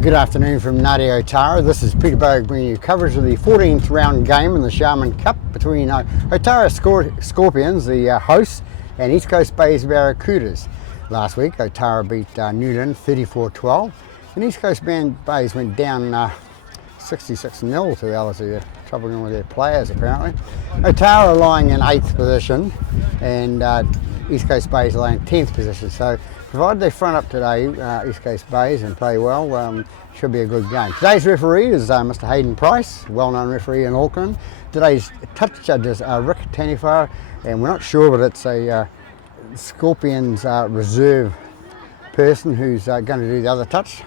Good afternoon from Ngāti Otara. This is Peter Bogue bringing you coverage of the 14th round game in the Sharman Cup between Otara Scorpions, the hosts, and East Coast Bays Barracudas. Last week, Otara beat Newland 34-12, and East Coast Bays went down 66-0 to Alice. They're troubling with their players apparently. Otara lying in 8th position, and East Coast Bays lying in 10th position. So, provided they front up today, East Coast Bays, and play well, should be a good game. Today's referee is Mr. Hayden Price, well-known referee in Auckland. Today's touch judges are Rick Tanifar, and we're not sure, but it's a Scorpions reserve person who's going to do the other touch,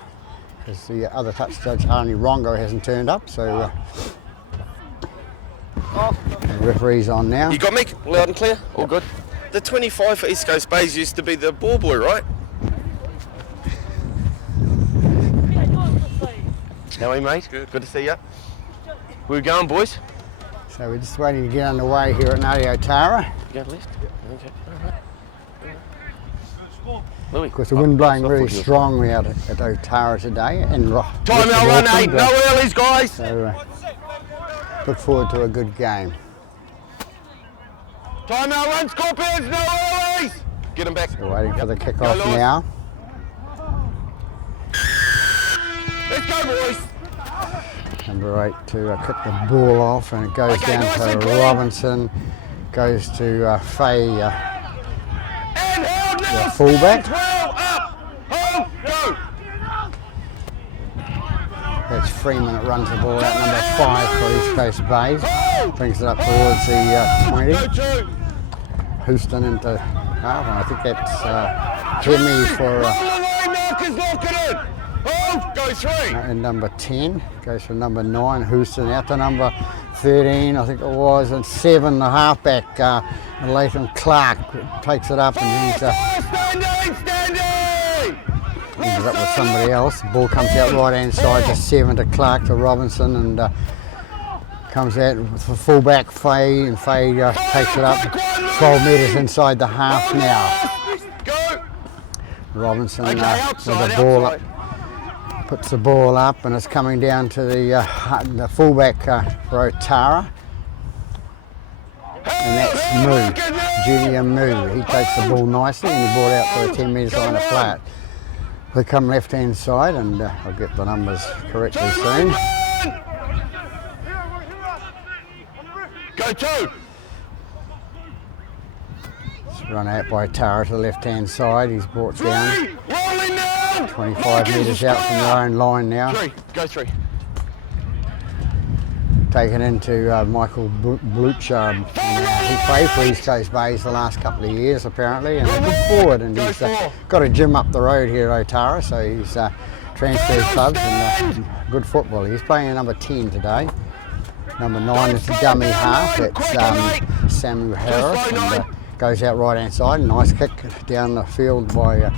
because the other touch judge, Arnie Rongo, hasn't turned up. So the referee's on now. You got me loud and clear? All good. The 25 for East Coast Bays used to be the ball boy, right? How are you, mate? Good to see you. Where we going, boys? So we're just waiting to get underway here at Ngāti Otara. You go left? Okay. Louis. Of course, the wind blowing really strongly out at Otara today. And time out, 1-8, no earlies, guys! So look forward to a good game. Time out, run, Scorpions, no earlies! Get them back. So waiting for the kick-off now. Let's go, boys! Number 8 to kick the ball off, and it goes down to Robinson, goes to Faye, the fullback. 12 up! Hold, go! That's Freeman that runs the ball out, number 5 for East Coast Bays. Brings it up towards the 20. Houston into half, and I think that's Jimmy for go 3. and number 10 goes for number 9. Houston out to number 13, I think it was, and 7, the halfback, Latham Clark takes it up, and he's ends up with somebody else. The ball comes out right hand side to 7 to Clark to Robinson, and comes out with the fullback Faye, and Faye takes it up 12 metres inside the half now. Robinson with the ball up, puts the ball up, and it's coming down to the fullback for Otara, and that's Moo, Junior Moo. He takes the ball nicely, and he brought out for a 10 metres line of flat. They come left hand side, and I'll get the numbers correctly soon. Go 2. It's run out by Tara to the left hand side. He's brought down 25 metres out from their own line now. 3. Go 3. Taken into Michael Blucher. He played for East Coast Bays the last couple of years apparently, and a good forward, and he's got a gym up the road here at Otara, so he's transferred clubs and good football. He's playing number 10 today. Number 9 is the dummy half, it's Samuel Harris, and goes out right hand side. Nice kick down the field by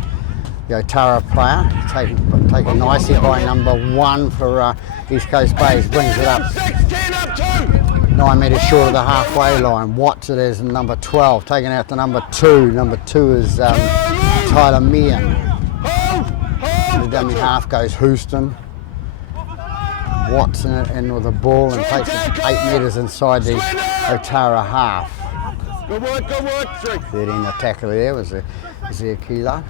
the Otara player, taken nicely by number 1 for East Coast Bays, brings it up 9 metres short of the halfway line. Watts it is number 12, taken out to number 2. Number 2 is Tyler Meehan. The dummy half goes Houston. Watts in with the ball and takes it 8 metres inside the Otara half. Good work, 13 the tackle there was Akila.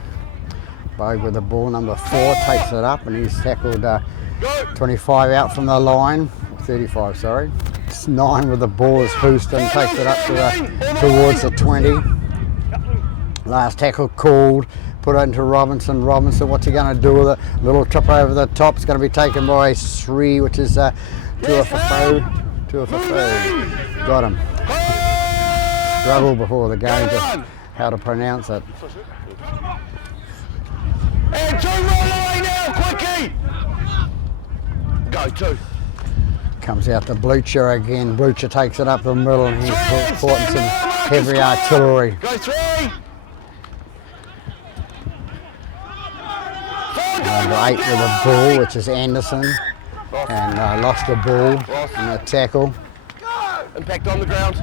Bogue with the ball, number 4 takes it up, and he's tackled 25 out from the line, 35 sorry. It's 9 with the ball is Houston, takes it up towards the 20. Last tackle called, put it into Robinson. Robinson, what's he going to do with it? A little trip over the top, it's going to be taken by Sri, which is Tuafafo. Got him. Struggled before the game, just how to pronounce it. And 2 roll away now, quickie! Go 2. Comes out to Blucher again. Blucher takes it up the middle, and he's caught in some heavy artillery. Go 3! Number 8 with the ball, which is Anderson, and lost the ball in the tackle. Impact on the ground.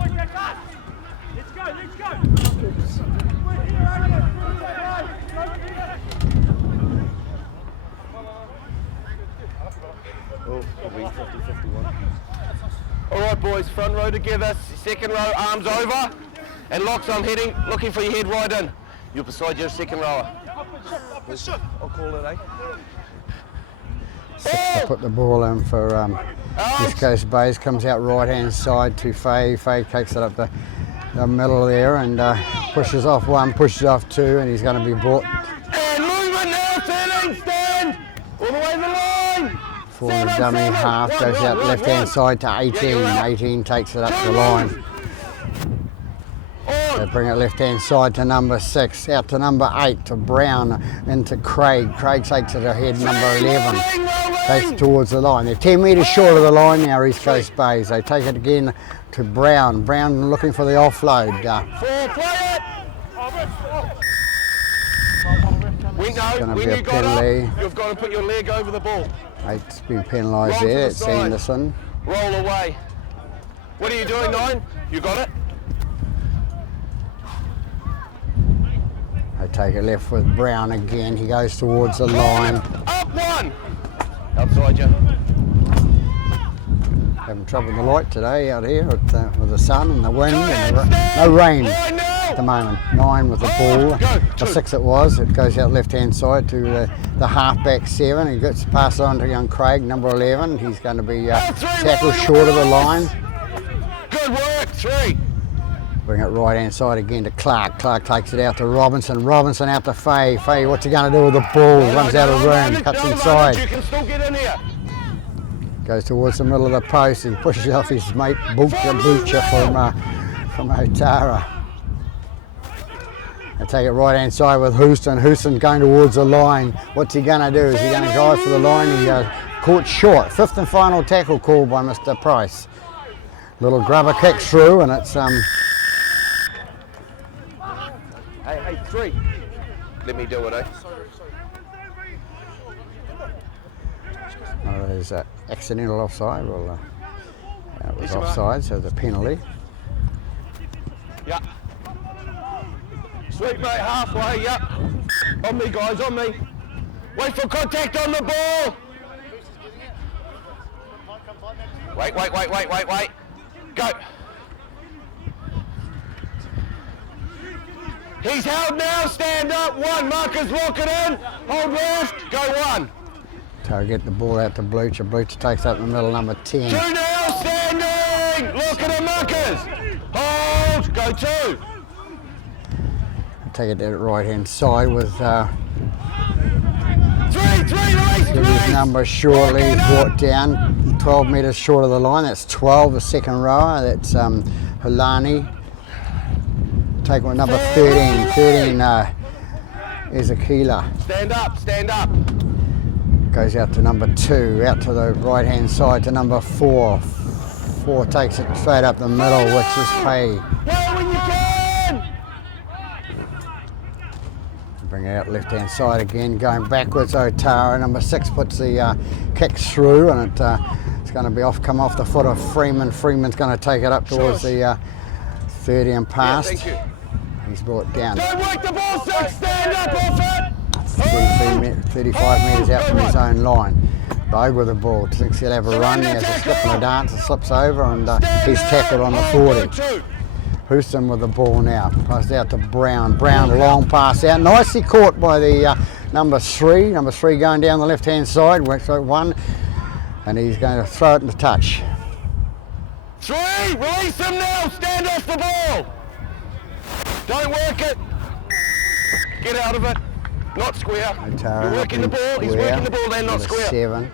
Let's go. All right, boys, front row together, second row, arms over, and locks. I'm looking for your head right in. You're beside your second rower. I'll call it, eh? Six to put the ball in for East Coast Bays. Comes out right hand side to Faye. Faye takes it up the middle there and pushes off one, pushes off two, and he's going to be brought. And movement now, 13, stand! All the way to the line! For the dummy half, goes out left hand side to 18. 18 takes it up the line. They bring it left hand side to number 6, out to number 8 to Brown, into Craig. Craig takes it ahead, number 11. Takes it towards the line. They're 10 metres short of the line now, East Coast Bays. They take it again to Brown. Brown looking for the offload. It's going to be a penalty. You've got to put your leg over the ball. 8's been penalised there. It's Anderson. Roll away. What are you doing, 9? You got it? They take it left with Brown again. He goes towards the line. Up one! Outside you. Having trouble with the light today out here with the sun and the wind and no rain at the moment. 9 with the ball. The 6 it was. It goes out left hand side to the halfback 7. He gets passed on to young Craig, number 11. He's going to be tackled short of the line. Good work, 3. Bring it right hand side again to Clark. Clark takes it out to Robinson. Robinson out to Faye. Faye, what's he going to do with the ball? Runs out of room, cuts inside. You can still get in here. Goes towards the middle of the post. He pushes off his mate Butcher from Otara. They take it right hand side with Houston. Houston going towards the line. What's he going to do? Is he going to go for the line? He caught short. 5th and final tackle called by Mr. Price. Little grubber kick through, and it's Hey, 3. Let me do it, eh? There's an accidental offside. Well, it was offside, so the penalty. Yeah. Sweet, mate, halfway, yeah. On me, guys, on me. Wait for contact on the ball. Wait. Go. He's held now, stand up, 1, markers lock it in, hold left, go 1. Get the ball out to Blucher. Blucher takes up the middle, number 10. 2 now, standing, look at the markers, hold, go 2. Take it to the right hand side with 3, release, his number shortly. He's brought down 12 metres short of the line. That's 12, the second rower. That's Hulani. Take one number 13. 13 is Aquila. Stand up. Goes out to number 2, out to the right hand side to number 4. 4 takes it straight up the middle, which is Hay. When you can. Bring it out left hand side again, going backwards. Otara, number 6 puts the kicks through, and it's going to be come off the foot of Freeman. Freeman's going to take it up towards the 30 and past. Yeah, thank you. He's brought down. Don't work the ball, 6, stand up off it. 35 metres out from his own line. Bogue with the ball, thinks he'll have a run. He has a slip and a dance, and slips over, and he's tackled on the 40. Houston with the ball now, passed out to Brown. Brown, long pass out, nicely caught by the number 3. Number 3 going down the left hand side, works out 1, and he's going to throw it in the touch. 3, release him now, stand off the ball. Don't work it. Get out of it. Not square. Otara You're working the ball. He's working the ball. They're not square. 7.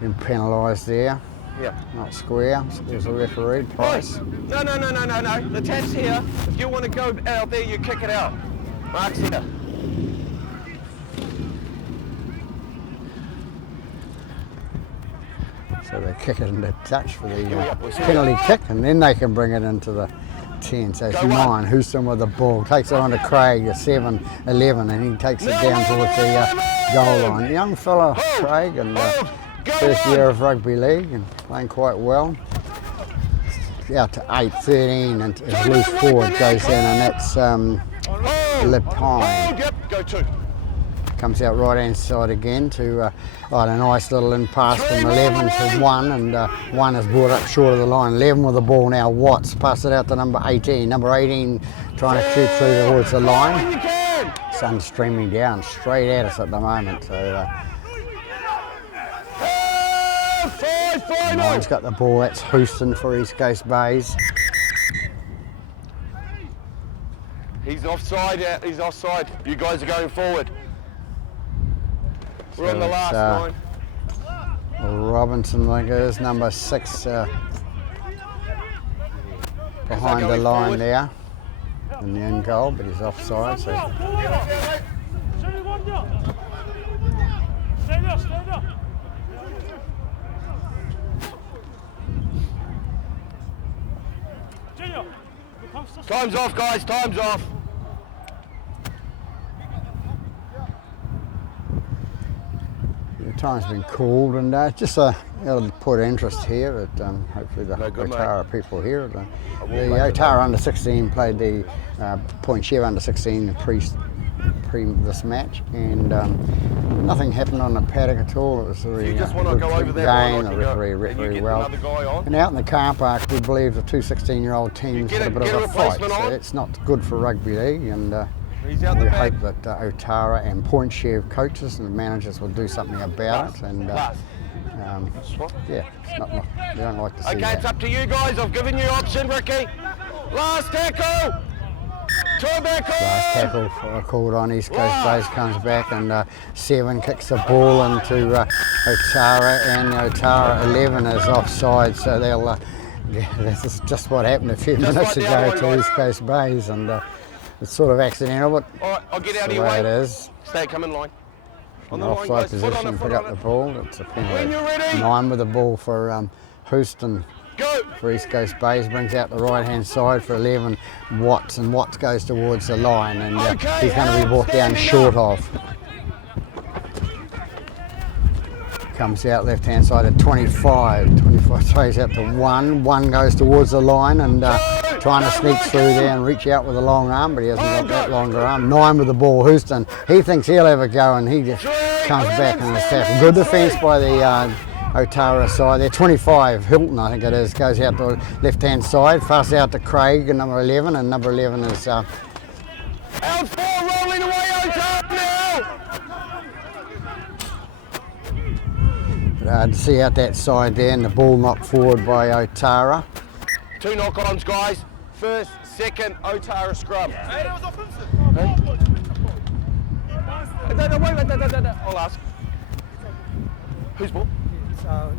Been penalised there. Yeah. Not square. There's a referee. Price. No. The tap's here. If you want to go out there, you kick it out. Mark's here. So they kick it into touch for the penalty kick, and then they can bring it into the 10. So it's 9. Houston with the ball. Takes it on to Craig, 7, 11, and he takes it down towards the goal line. Young fella, Craig, and first year of rugby league, and playing quite well. Out to 8, 13, and his loose forward goes in, and that's Lepine. Yep, go 2. Comes out right hand side again to a nice little in pass from 11 to 1, and 1 is brought up short of the line. 11 with the ball now. Watts pass it out to number 18. Number 18 trying to shoot through towards the line. Sun's streaming down straight at us at the moment. So Nine's got the ball. That's Houston for East Coast Bays. He's offside. He's offside. You guys are going forward. We're on the last 9. Robinson, I think it is, number 6, behind the line forward there in the end goal, but he's offside. So Stay there, stay there. Junior, you come to Time's off, guys. Time's off. the time's been called, and just it'll put interest here. At hopefully the good, Otara people here. The Otara under 16 played the Point Chev under 16 pre this match, and nothing happened on the paddock at all. It was a very just want to go over there, game. why The not you referee go, and you get well. another guy on? And out in the car park, we believe the two 16-year-old teams Get had a a- bit get of a a fight. replacement So on. it's not good for rugby league, and He's out the we back. hope that Otara and Point Chev coaches and managers will do something about it. And Pass. yeah, it's not, we don't like to see Okay, that. it's up to you guys. I've given you option, Ricky. Last tackle. Turn back on. Last tackle called on East Coast Bays, comes back, and 7 kicks the ball into Otara, and Otara 11 is offside, so they'll. This is just what happened a few minutes like the ago other to one, East Coast Bays, and it's sort of accidental, but All right, I'll get that's out of the your way way. it is. Stay, come in line. On In the line, offside guys. Foot on position, it, pick foot up on the it. ball. It's a When penalty. you're ready. 9 with the ball for Houston. Go. For East Coast Bays, brings out the right hand side for 11 Watts, and Watts goes towards the line, and Okay, he's going to be brought down standing short up. of. Comes out left hand side at 25. 25 throws out to 1 goes towards the line, and trying to sneak through there and reach out with a long arm, but he hasn't got that longer arm. 9 with the ball, Houston, he thinks he'll have a go, and he just comes back and attack. Good defence by the Otara side there. 25, Hilton I think it is, goes out to left hand side, fast out to Craig and number 11, and number 11 is Out 4, rolling away, Otara now. to see out that side there, and the ball knocked forward by Otara. 2 knock-ons, guys. First, second, Otara scrum. Hey, that was offensive. Wait. I'll ask. Whose ball?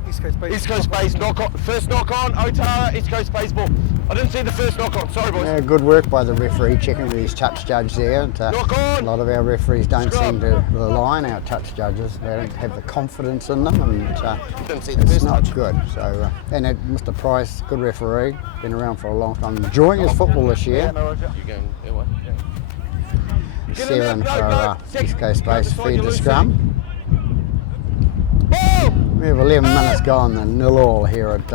East Coast Bays. East Coast Bays knock on. First knock on, Otara, East Coast Bays ball. I didn't see the first knock on. Sorry, boys. Yeah, good work by the referee checking with his touch judge there. And, Knock on. a lot of our referees don't Scrum. seem to rely on our touch judges. They don't have the confidence in them, and Didn't see the it's first not touch. good. So, Mr. Price, good referee, been around for a long time, enjoying his football this year. You're going that way. 7 Get in for there, no. East Coast Go Bays beside feed you, the Lucy. scrum. Ball! We have 11 minutes gone, the 0-all here at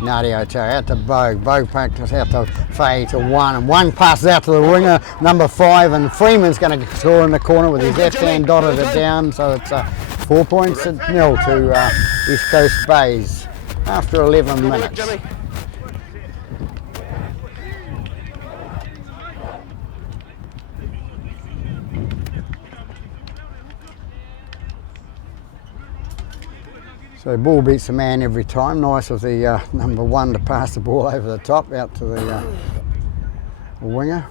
Nadi Otara. Out to Bogue. Bogue passes out to Fay to 1, and 1 passes out to the winger, number 5, and Freeman's going to score in the corner with his left hand dotted it down, so it's 4 points at 0 to East Coast Bays after 11 Good work, minutes. Jimmy. So ball beats the man every time. Nice of the number 1 to pass the ball over the top out to the winger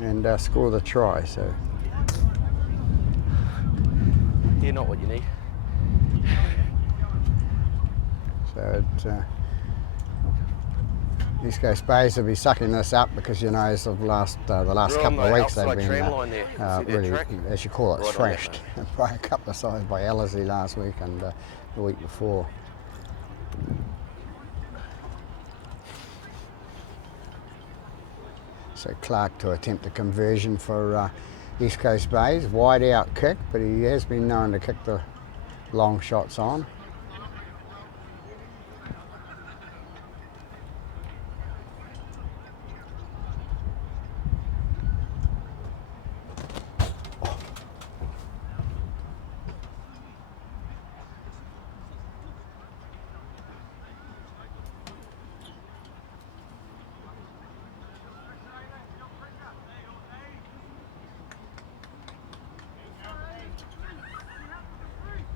and score the try. So You're not what you need. East Coast Bays will be sucking this up because, you know, as of the last We're on couple the of weeks they've outside been tram line there. See that really, track? as you call it, Right on thrashed that, by a couple of sides by Ellerslie last week and the week before. So Clark to attempt a conversion for East Coast Bays. Wide out kick, but he has been known to kick the long shots on.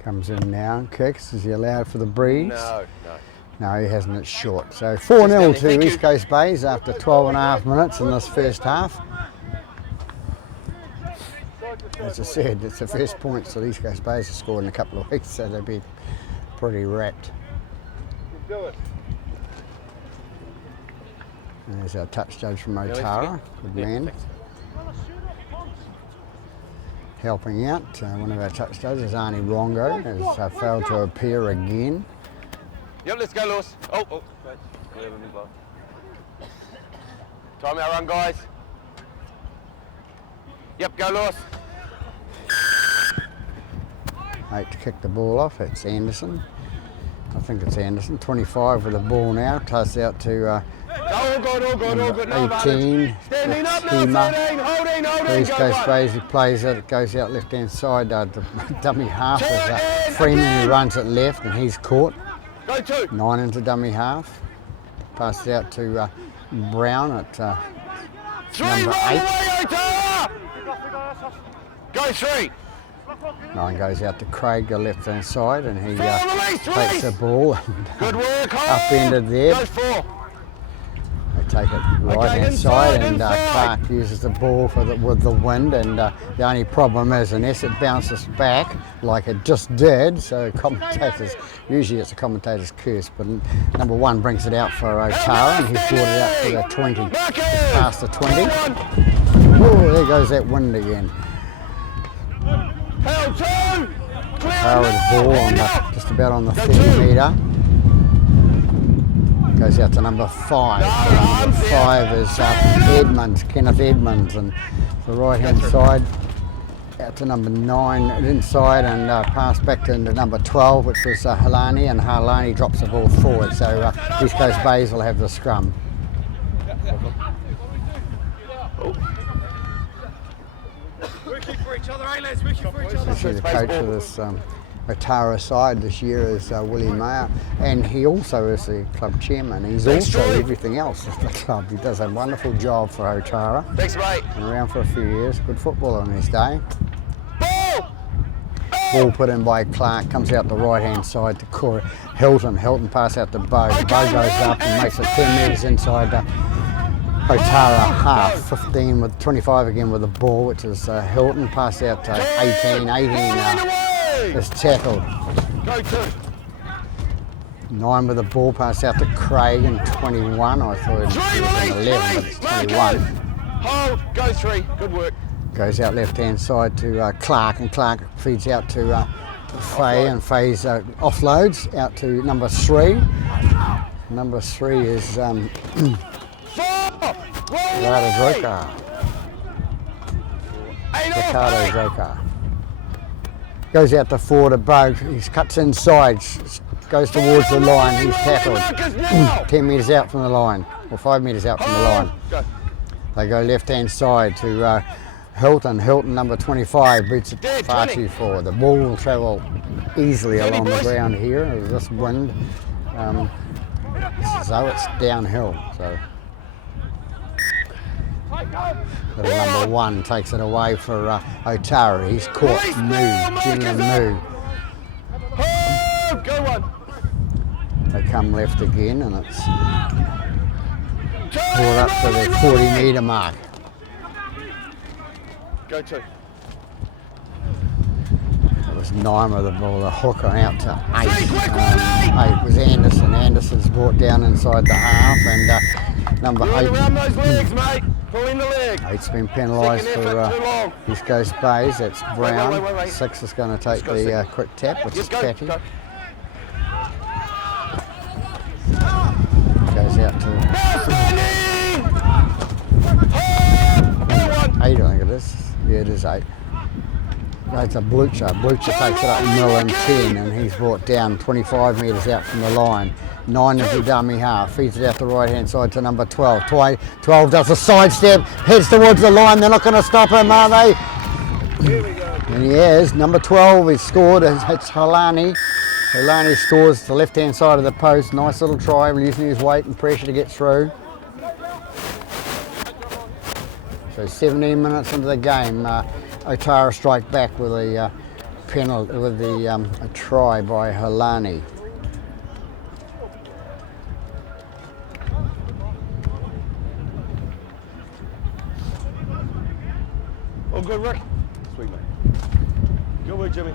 Comes in now and kicks. Is he allowed for the breeze? No. No, he hasn't. It's short. So 4-0 to Thank you. East Coast Bays after 12.5 minutes in this first half. As I said, it's the first points that East Coast Bays have scored in a couple of weeks, so they'll be pretty wrapped. And there's our touch judge from Otara. Good man. Helping out, one of our touch judges, Arnie Rongo, has failed to appear again. Yep, let's go, Lewis. Oh, wait. Time out run, guys. Yep, go, Lewis. 8 to kick the ball off, it's Anderson. I think it's Anderson. 25 with the ball now, toss out to All good. No 18. Standing up now, Schema. 13. Holding. East Coast Bays, he plays it, it goes out left hand side. The dummy half is Freeman, who runs it left, and he's caught. Go 2. 9 into dummy half. Passes out to Brown at 3. number Roll 8. away, Otara. Go 3. 9 goes out to Craig, the left hand side, and he Release. takes the ball and Good work. upended there. Go 4. They take it right hand inside, side, and inside. Clark uses the ball with the wind, and the only problem is unless it bounces back like it just did, so commentators, usually it's a commentator's curse, but number 1 brings it out for Otara, and he's brought it out for the 20, Marcus. past the 20. Oh, there goes that wind again. Held 2. Clear Otara with the ball on just about on the 30 metre. Goes out to number 5. Number 5 is Edmonds, Kenneth Edmonds, and the right hand side out to number 9 inside, and pass back to number 12, which was Halani, and Halani drops the ball forward. So East Coast Bays will have the scrum. Working for each other, eh, lads? Working for each other. Actually, the coach of this Otara side this year is Willie Mayer, and he also is the club chairman. He's also everything else at the club. He does a wonderful job for Otara. Thanks, mate. Been around for a few years. Good footballer on his day. Ball. Ball put in by Clark, comes out the right hand side to Corey Hilton. Hilton pass out to Bo. Bo goes up and makes it 10 metres inside the Otara half. 15 with 25 again with the ball, which is Hilton. Pass out to 18. 18 is tackled. Go 2. 9 with the ball, pass out to Craig, and 21. I thought it was 11, but it's 21. Hold. Go 3. Good work. Goes out left hand side to Clark, and Clark feeds out to Faye, and Faye's offloads out to number 3. Number 3 is 4. Ricardo Zoka. 8 Ricardo off. Zoka. Goes out to 4 to Bogue. He cuts inside, goes towards the line. He's tackled 10 metres out from the line, or 5 metres out from the line. Go. They go left hand side to Hilton. Hilton, number 25, beats it Dead, far 20. too far. The ball will travel easily 30, along the boys. ground here. This wind, it's as though it's downhill. So little number 1 takes it away for Otara. He's caught Moo, Junior Moo. Hold. Go 1. They come left again, and it's brought up to the 40 metre mark. Go 2. It was 9 with the ball, the hooker out to 8. 8 was Anderson. Anderson's brought down inside the half, and number 8. Around those legs, mate. Pull in the leg. 8's been penalised Second effort, too for long. East Coast Bays. That's Brown. wait. 6 is going to take go the 6. quick tap, which is Just go. Patty. Go. Goes out to Standing. Hold. 8, I think it is. Yeah, it is 8. Goes to Blucher. Blucher takes it up middle and 10, and he's brought down 25 metres out from the line. 9 into dummy half, feeds it out the right hand side to number 12. 12 does a sidestep, heads towards the line. They're not going to stop him, are they? And he is. Number 12, he's scored. It's Halani. Halani scores the left hand side of the post. Nice little try, using his weight and pressure to get through. So 17 minutes into the game, Otara strike back with a penalty, with the a try by Halani. Oh, good work. Sweet, mate. Good work, Jimmy.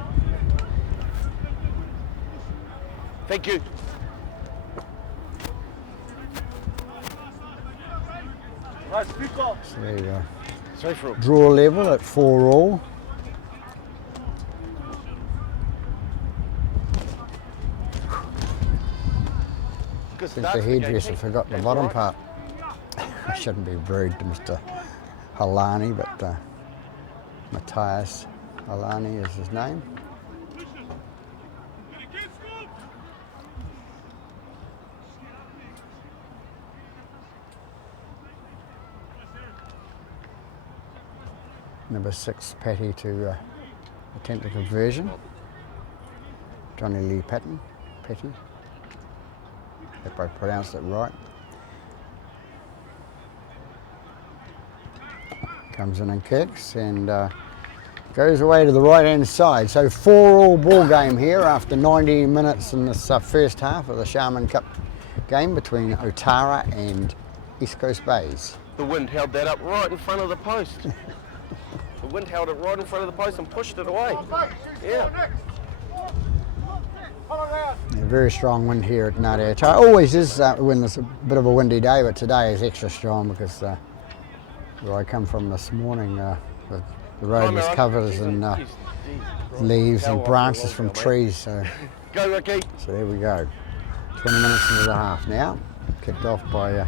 Thank you. So there you go. Sorry for Draw level at 4-all. good Since start the to game, hairdresser Pete. forgot the Goes bottom right. part. I shouldn't be rude to Mr. Halani, but Matthias Halani is his name. Number 6, Patty, to attempt a conversion. Johnny Lee Patton, Petty. If I pronounced it right. Comes in and kicks and goes away to the right hand side. So 4-all ball game here after 90 minutes in this first half of the Sharman Cup game between Otara and East Coast Bays. The wind held that up right in front of the post. The wind held it right in front of the post and pushed it away. Yeah. A very strong wind here at Ngāti Otara. Always is when there's a bit of a windy day, but today is extra strong because where I come from this morning, the road was covered in leaves and branches from trees. So, Go, Ricky. so there we go. 20 minutes into the half now. Kicked off by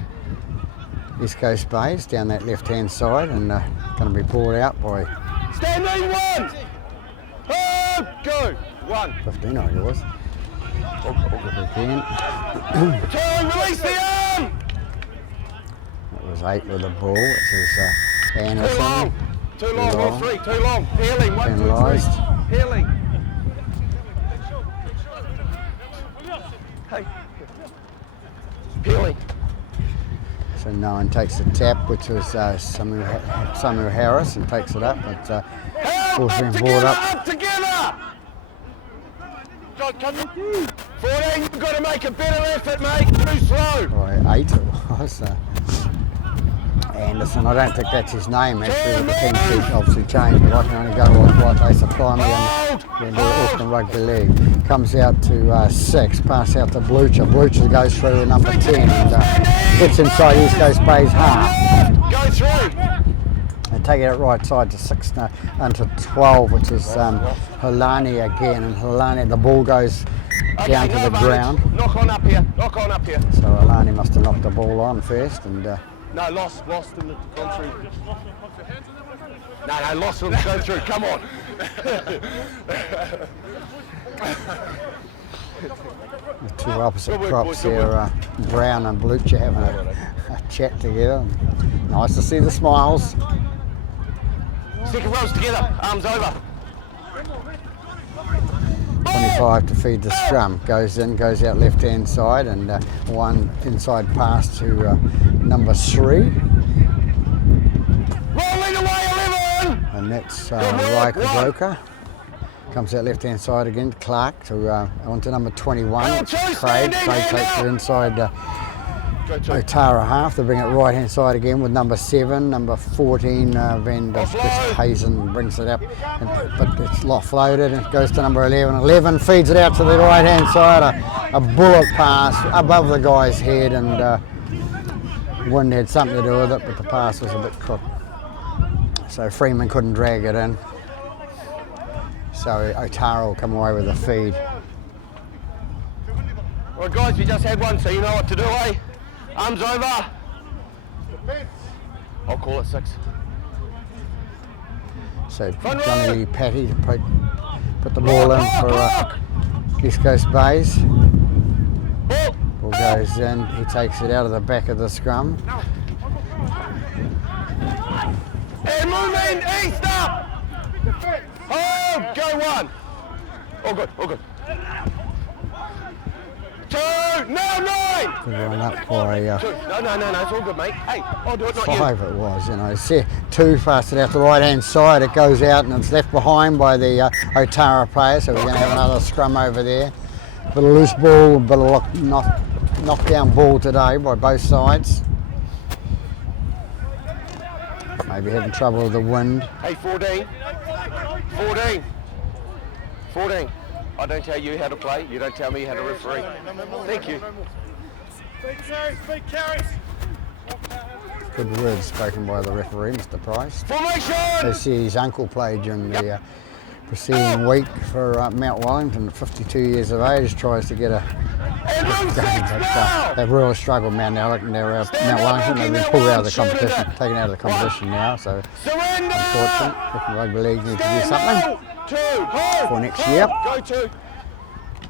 East Coast Bays down that left-hand side and going to be brought out by Standing one. Oh, go. 1. 15, I think it was. Again. Turn, release the arm. It was 8 with the ball. It was Anderson. Too long, all 3, too long. Healing, 1, 2, 3. Penalised. Healing. Hey. Healing. So 9 takes the tap, which was Samu Harris, and takes it up. But ball's been brought up. Up together. God, come on. 14, you've got to make a better effort, mate. Too slow. By 8 it was. Anderson, I don't think that's his name actually, but the team sheet obviously changed, but I can only go on what they supply me in the Auckland Rugby League. Comes out to 6, pass out to Blucher. Blucher goes through to number 10 and gets inside East Coast Bay's half. Go through. They take it out right side to 6 into 12, which is Halani again, and Halani, the ball goes down to the ground. Knock on up here, knock on up here. So Halani must have knocked the ball on first, and No, lost in the gone through. No, lost in the go through, come on. the two opposite crops there, Brown and Blucher having a chat together. Nice to see the smiles. Second rows together, arms over. 25 to feed the scrum. Goes in, goes out left hand side, and one inside pass to number 3. Rolling away 11! And that's Raika. Comes out left hand side again to Clark to onto number 21. Craig takes it inside Otara half. They bring it right hand side again with number 7, number 14 Van der Hazen brings it up, but it's offloaded and it goes to number 11. 11 feeds it out to the right hand side, a bullet pass above the guy's head, and wind had something to do with it, but the pass was a bit crooked. So Freeman couldn't drag it in. So Otara will come away with a feed. All right, guys, we just had one, so you know what to do, eh? Arms over. I'll call it 6. So Johnny Patty to put the ball in for East Coast Bays. Ball goes in, he takes it out of the back of the scrum. And move in, east up. Oh, go 1. All good, all good. Turn. now 9! Good run up by No, it's all good, mate. Hey, I'll do it, not 5 it was, you know. See, 2 faster out the right-hand side, it goes out and it's left behind by the Otara player, so we're going to have another scrum over there. Bit of loose ball, bit of knockdown ball today by both sides. Maybe having trouble with the wind. Hey, 14. 14. 14. I don't tell you how to play, you don't tell me how to referee. Thank you. Big carries. Good words spoken by the referee, Mr. Price. Formation! They see his uncle played during the preceding week for Mount Wellington at 52 years of age, tries to get a game, but they've really struggled, Mount Wellington. They've been pulled out of the competition, taken out of the competition now, so unfortunate. Rugby League need to do something for next year.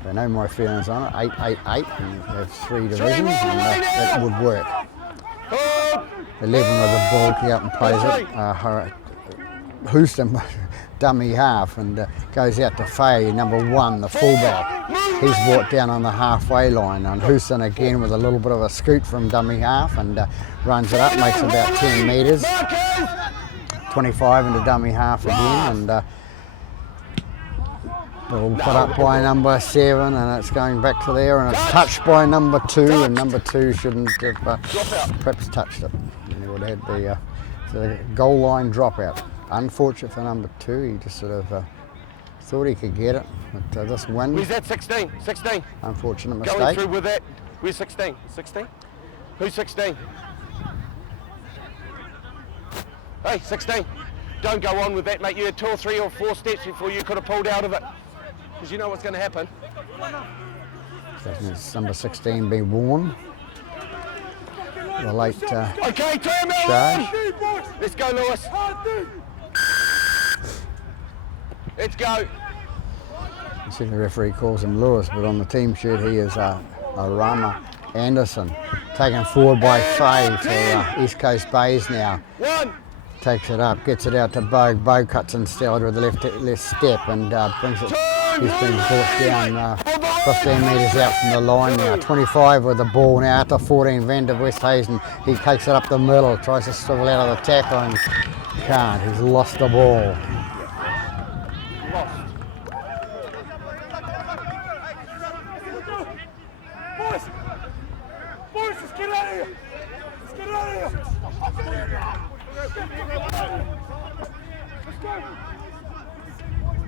They know my feelings on it, 8-8-8, and you have 3 divisions, and that would work. 11 with the ball, he up and plays it. Houston, dummy half, and goes out to Faye, number 1, the fullback. He's brought down on the halfway line, and Houston again with a little bit of a scoot from dummy half, and runs it up, makes about 10 metres. 25 into dummy half again, and all put up by number 7, and it's going back to there, and it's touched by number 2, and number 2 shouldn't have perhaps touched it. And he would have had the goal line dropout. Unfortunate for number 2, he just sort of thought he could get it, but this win. Where's that 16? 16. Unfortunate mistake. Going through with that. Where's 16? 16? Who's 16? Hey, 16. Don't go on with that, mate. You had 2 or 3 or 4 steps before you could have pulled out of it. Because you know what's going to happen. Doesn't number 16 be worn? The late okay, turn charge. Let's go, Lewis. Let's go. You see the referee calls him Lewis, but on the team sheet he is Rama Anderson. Taken forward by Faye for East Coast Bays now. 1. Takes it up, gets it out to Bogue. Bogue cuts instead with the left step and brings it. He's been brought down 15 metres out from the line now. 25 with the ball now after 14 Van der Westhuizen. He takes it up the middle, tries to swivel out of the tackle and can't. He's lost the ball. Boys, let's get out of here. Let's get out of here.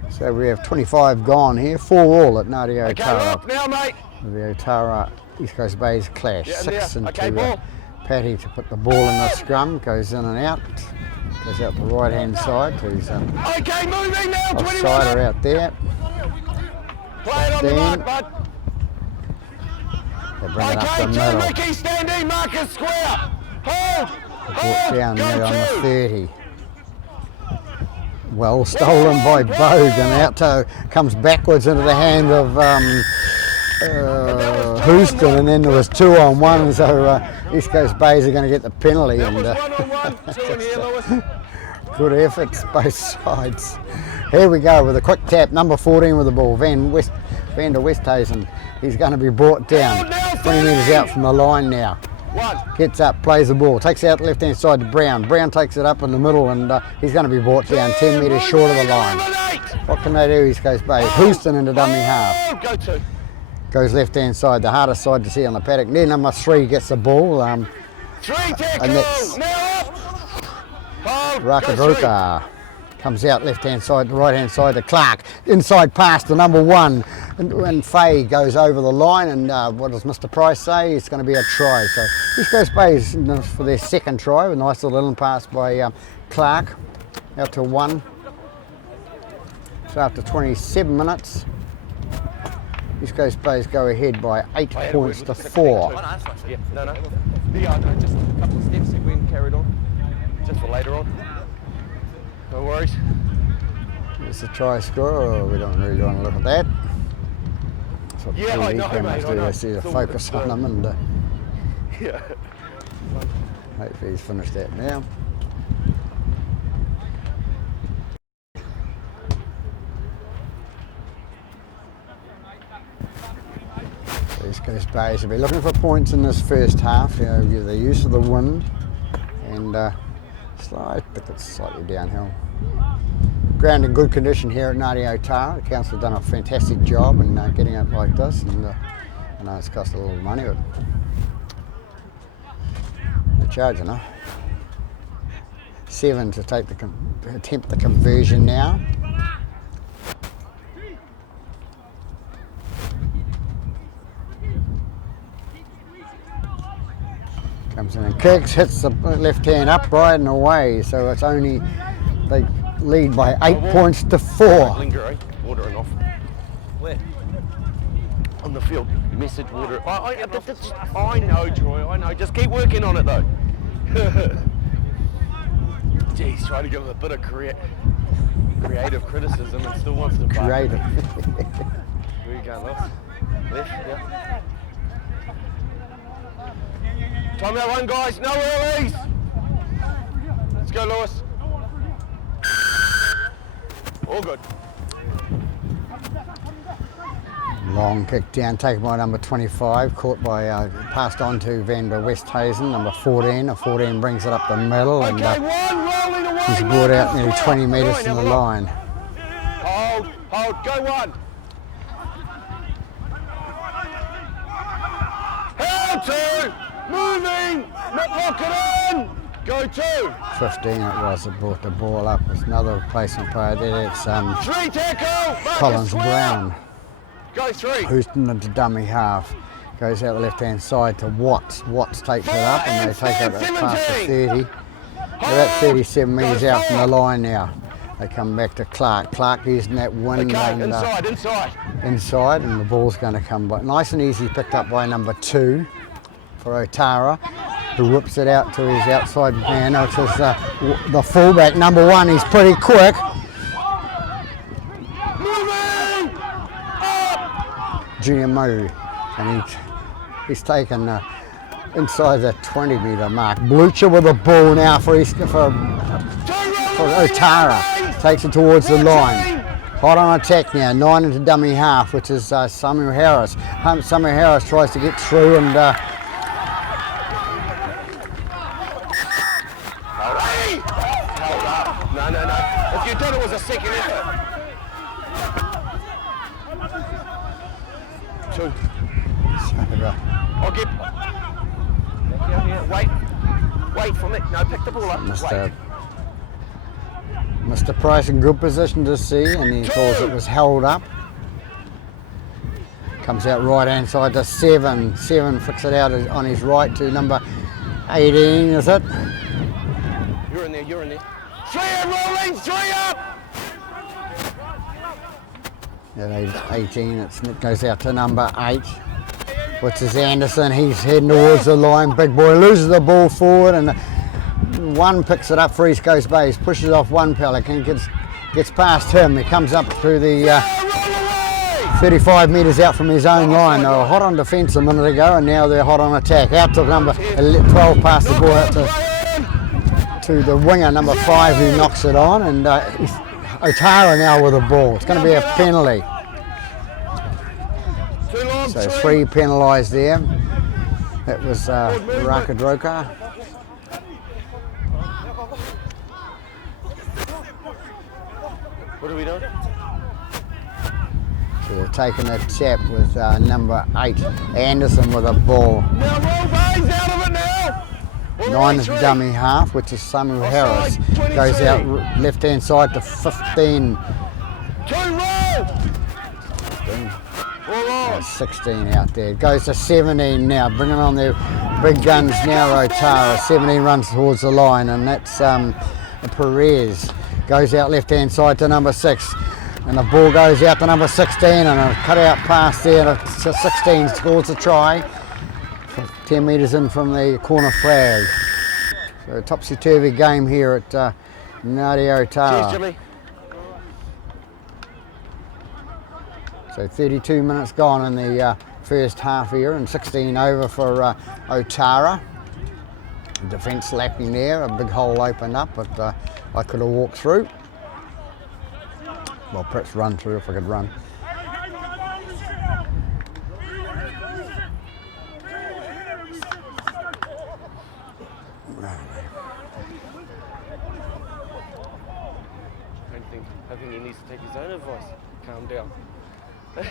So we have 25 gone here, 4 all at Ngāti Okay, Otara. up now, mate. The Otara East Coast Bays clash. Yeah, 6 into okay, ball. Patty to put the ball in the scrum, goes in and out. Goes out the right hand side to his Okay, moving now, 21. offsider out there. Play it on the 15. mark, bud. They bring it up the Okay, 2 middle. Ricky, standing, Marcus square. Hold. Brought down Go there on the 2. 30. Well stolen by Bogue, and out to comes backwards into the hand of Houston, and then there was 2 on 1, so East Coast Bays are going to get the penalty. That And was 1-on-1. 2 in here, Lewis. good efforts both sides. Here we go with a quick tap, number 14 with the ball, Van der Westhuizen. He's going to be brought down 20 metres out from the line now. 1. Gets up, plays the ball, takes it out the left-hand side to Brown. Brown takes it up in the middle, and he's going to be brought down 10 metres short of the line. What can they do, East Coast Bays? Houston into dummy half. Go 2. Goes left-hand side, the hardest side to see on the paddock. Then number 3 gets the ball. 3 And tackle. that's Now up. Hold. Rakadruka. Comes out left-hand side, the right-hand side to Clark. Inside pass to number 1. And Faye goes over the line, and what does Mr. Price say? It's going to be a try. So East Coast Bays for their second try. A nice little in pass by Clark. Out to 1. So after 27 minutes, East Coast Bays go ahead by 8 points to 4. Yeah, no. Yeah, no, just a couple of steps and we carried on. Just for later on. No worries. It's a try score. We don't really want to look at that. That's what Yeah, the I TV know, cameras mate, I do. know. They see the It's all focus good. on them, and Yeah. hopefully he's finished that now. East Coast Bays will be looking for points in this first half. You know, with the use of the wind and I think it's slightly downhill. Ground in good condition here at Ngāti Otara. The council have done a fantastic job in getting it like this, and I know it's cost a little money, but they're charging, huh? 7 to take attempt the conversion now. Comes in and kicks, hits the left hand upright and away, so it's only, they lead by 8 points to 4. Linger, eh? Watering off. Where? On the field. Message water. I know, Troy, I know. Just keep working on it though. Geez, trying to give it a bit of creative criticism and still wants to bark. Creative. Where you going, Lewis? Left, yeah. Time out one, guys. No earlies. Let's go, Lewis. All good. Long kick down, taken by number 25, caught by, passed on to Van der Westhuizen, number 14. 14 brings it up the middle, and Okay, one rolling away. he's brought out nearly 20 metres from the Hold, line. hold, go one. Held two, moving, not locking in. Go 2. 15 it was that brought the ball up. There's another replacement player there. It's 3 tackle. Marcus Collins Square. Brown, Go 3. who's in the dummy half. Goes out the left-hand side to Watts. Watts takes it up and they take it past the 30. They're about 37 metres out from the line now. They come back to Clark. Clark using that wind Okay, and inside. and the ball's going to come by. Nice and easy picked up by number 2 for Otara, who whips it out to his outside man, which is the fullback, number 1. He's pretty quick. Moving up. Junior Murray, and he's taken inside the 20-metre mark. Blucher with the ball now for Otara. Takes it towards the line. Hot on attack now, 9 into dummy half, which is Samuel Harris. Samuel Harris tries to get through and Hold up. No. If you did, it was a second effort. 2. I'll get. Wait for me. No, pick the ball up. Mr. Price in good position to see, and he calls it was held up. Comes out right hand side to 7. 7 flicks it out on his right to number 18, is it? You're in there. 3 rolling, 3 up! Yeah, 18, it goes out to number 8, which is Anderson. He's heading towards the line. Big boy loses the ball forward, and 1 picks it up for East Coast Bays, pushes off 1 Pelican, gets past him. He comes up to the 35 metres out from his own line. They were hot on defence a minute ago, and now they're hot on attack. Out to number 12, past the ball out to the winger, number 5, who knocks it on, and Otara now with the ball. It's going to be a penalty. So 3 penalised there. That was Rakadroka. What are we doing? So they're taking a tap with number 8, Anderson with a ball. Now roll Bays out of it now! 9 is dummy half, which is Samuel Harris. Goes out left-hand side to 15. 2 roll! 16 out there. Goes to 17 now, bringing on their big guns now, Otara. 17 runs towards the line, and that's Perez. Goes out left-hand side to number 6. And the ball goes out to number 16, and a cut-out pass there to 16, scores a try. 10 metres in from the corner flag. So a topsy-turvy game here at Ngāti Otara. Cheers, Jimmy. So 32 minutes gone in the first half here, and 16 over for Otara. Defence lacking there, a big hole opened up, but I could have walked through. Well, perhaps run through if I could run. I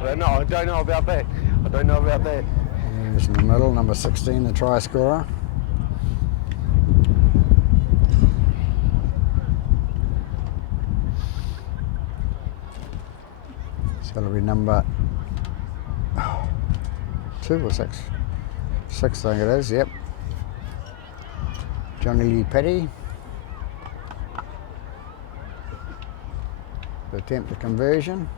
don't know about that. I don't know about that. He's in the middle, number 16, the try scorer. It's got to be number 2 or 6. 6, I think it is, yep. Johnny Lee Petty. To attempt the conversion.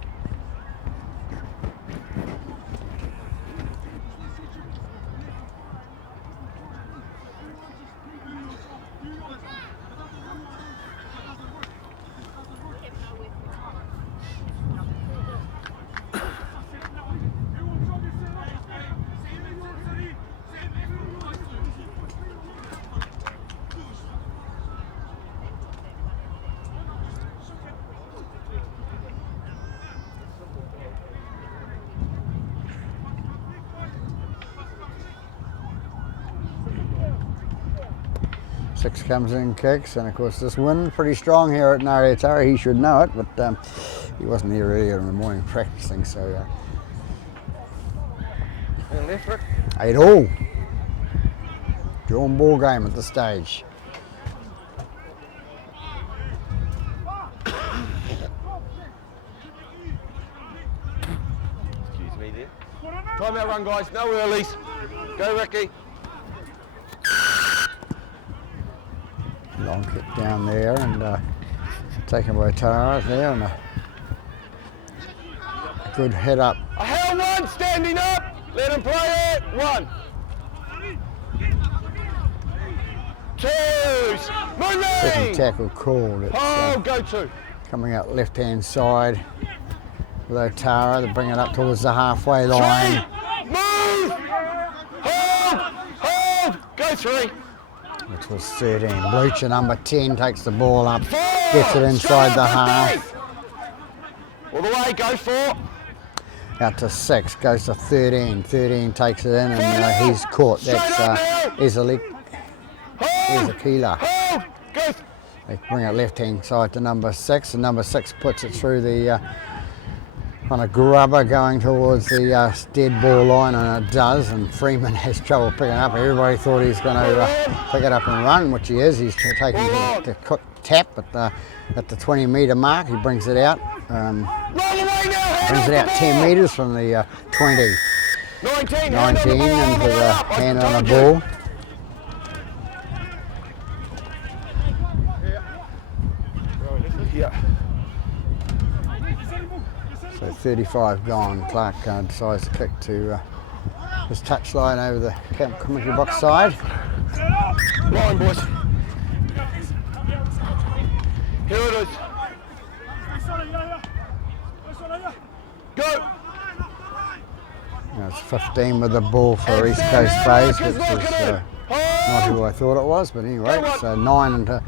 Six comes in, kicks, and of course this wind pretty strong here at Ngāre Otara. He should know it, but he wasn't here earlier in the morning practicing, so. Left foot. 8-all. Drawn ball game at this stage. Excuse me there. Time out run, guys. No earlies. Go, Ricky. Long kick down there and taken by Tara there, and a good head up. A hell one, standing up. Let him play it. 1. 2. Second Moving. tackle called. It's Oh, go 2. coming out left hand side with Otara. They bring it up towards the halfway line. 3. Move. Hold. Go 3. Which was 13. Blucher, number 10, takes the ball up, 4. gets it inside Straight the up, half. All the way, go 4. Out to 6, goes to 13. 13 takes it in, and he's caught. That's easily. Here's a keeler. Hold. Go. They bring it left hand side to number 6, and number 6 puts it through the on a grubber going towards the dead ball line, and it does, and Freeman has trouble picking it up. Everybody thought he was going to pick it up and run, which he is. He's taking the tap at the 20-metre mark. He brings it out. Brings it out 10 metres from the 20. 19 into the hand on the ball. Yeah. So 35 gone. Clark decides to kick to his touchline over the camp commentary box side. Line, boys. Here it is. Go. Now it's 15 with the ball for East Coast Bays, which is not who I thought it was, but anyway, so 9 into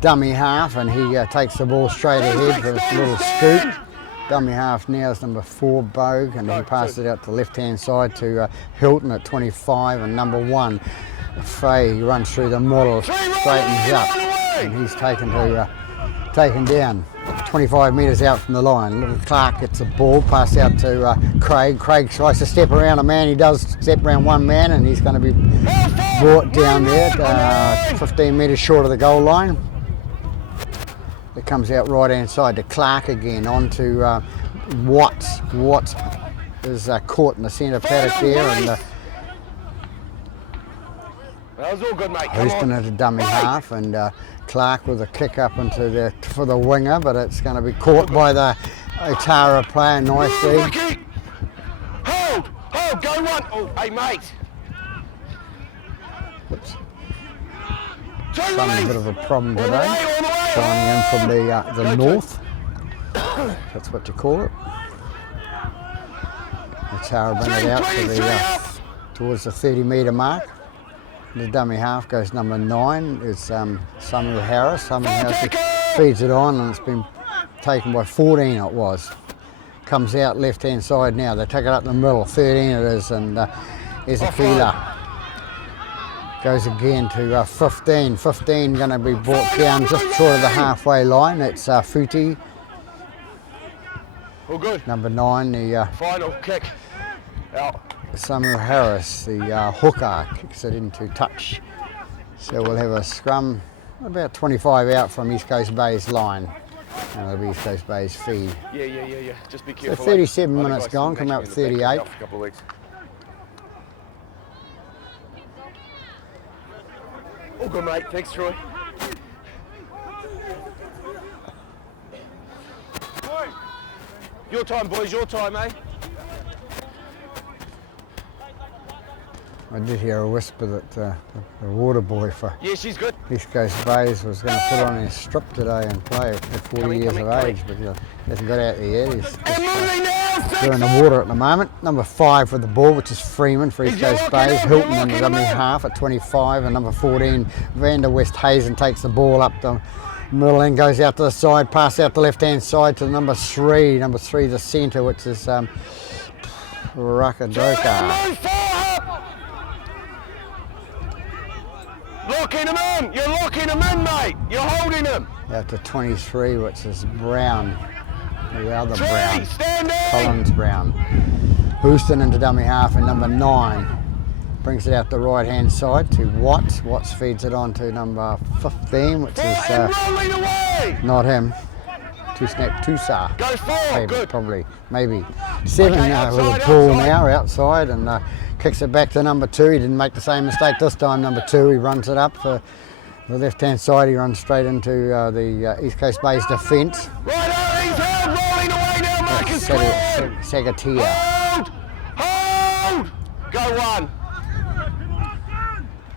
dummy half, and he takes the ball straight ahead for a little scoop. Dummy half now is number 4, Bogue, and he passes it out to the left-hand side to Hilton at 25, and number 1, Fay, runs through the middle, straightens up, and he's taken down 25 metres out from the line. Little Clark gets the ball, pass out to Craig. Craig tries to step around a man. He does step around one man, and he's going to be brought down there 15 metres short of the goal line. It comes out right hand side to Clark again, on to Watts. Watts is caught in the centre paddock there, and That was all good, mate. Houston at a dummy half, and Clark with a kick up into for the winger, but it's going to be caught by the Otara player nicely. Ricky. Hold, go 1. Oh, hey, mate. Oops. Two Some a release. bit of a problem All the today. way, all the way. Shining in from the north. That's what you call it. Otara bring it out to towards the 30-metre mark. The dummy half goes number 9. Is Samuel Harris. Samuel Harris feeds it on, and it's been taken by 14. It was. Comes out left hand side now. They take it up the middle. 13 it is, and Ezekiela goes again to 15. 15 going to be brought down just short of the halfway line. It's Futi. All good. Number 9, the Final kick. Out. Samuel Harris, the hooker, kicks it into touch. So we'll have a scrum about 25 out from East Coast Bay's line. And it'll be East Coast Bay's feed. Yeah. Just be So careful. 37 eh? minutes Other guys gone, can come match out me in the back 38. for a couple of weeks. All good, mate. Thanks, Troy. Your time, boys. Your time, eh? I did hear a whisper that the water boy for Yeah, she's good. East Coast Bays was going to put on his strip today and play at 40 Come in, years come in, of come age, but he hasn't got out there yet. He's just, And moving now, doing the water at the moment. Number 5 for the ball, which is Freeman for East He's Coast locking Bays. him, Hilton he's in the locking dummy him. half at 25, and number 14, Vander West Hazen takes the ball up the middle and goes out to the side, pass out the left-hand side to number 3. Number 3, the centre, which is Rakadoka. Move forward! Locking him in! You're locking him in, mate! You're holding him! Out to 23, which is Brown. The other Tree, Brown. stand in! Collins Brown. Houston into dummy half, and number 9 brings it out the right hand side to Watts. Watts feeds it on to number 15, which is And rolling away! not him. Two snap Tusa. Go forward, good. Probably, maybe 7 Okay, with outside, a ball outside. now outside, and kicks it back to number 2. He didn't make the same mistake this time. Number 2, he runs it up for the left hand side. He runs straight into the East Coast Bay's defence. Right out, he's held, rolling away now, Marcus Square! Sagatia. Hold! Hold! Go one!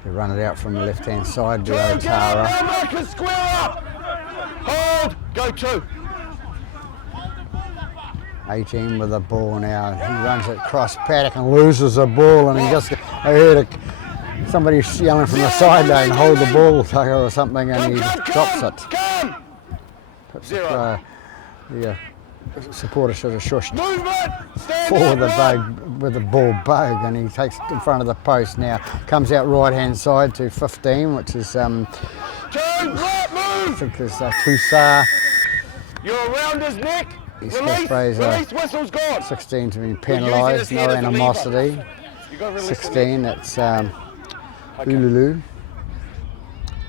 They run it out from the left hand side to Go down, now Otara. Marcus Square up! Hold! Go 2! 18 with the ball now. He runs it across paddock and loses the ball, and he just, I heard somebody yelling from the sideline, hold the ball, Tucker, or something, and he drops it. Come! Zero. The supporter should have shushed Movement! Stand for up, the run. bug with the ball bug, and he takes it in front of the post now. Comes out right hand side to 15, which is Turn, right, I move! think is Tusa. You're around his neck. He's Release, Fraser. release, whistle's gone. 16 to be We're using penalised, his no head as a animosity. lever. You got to release 16, that's Ululu.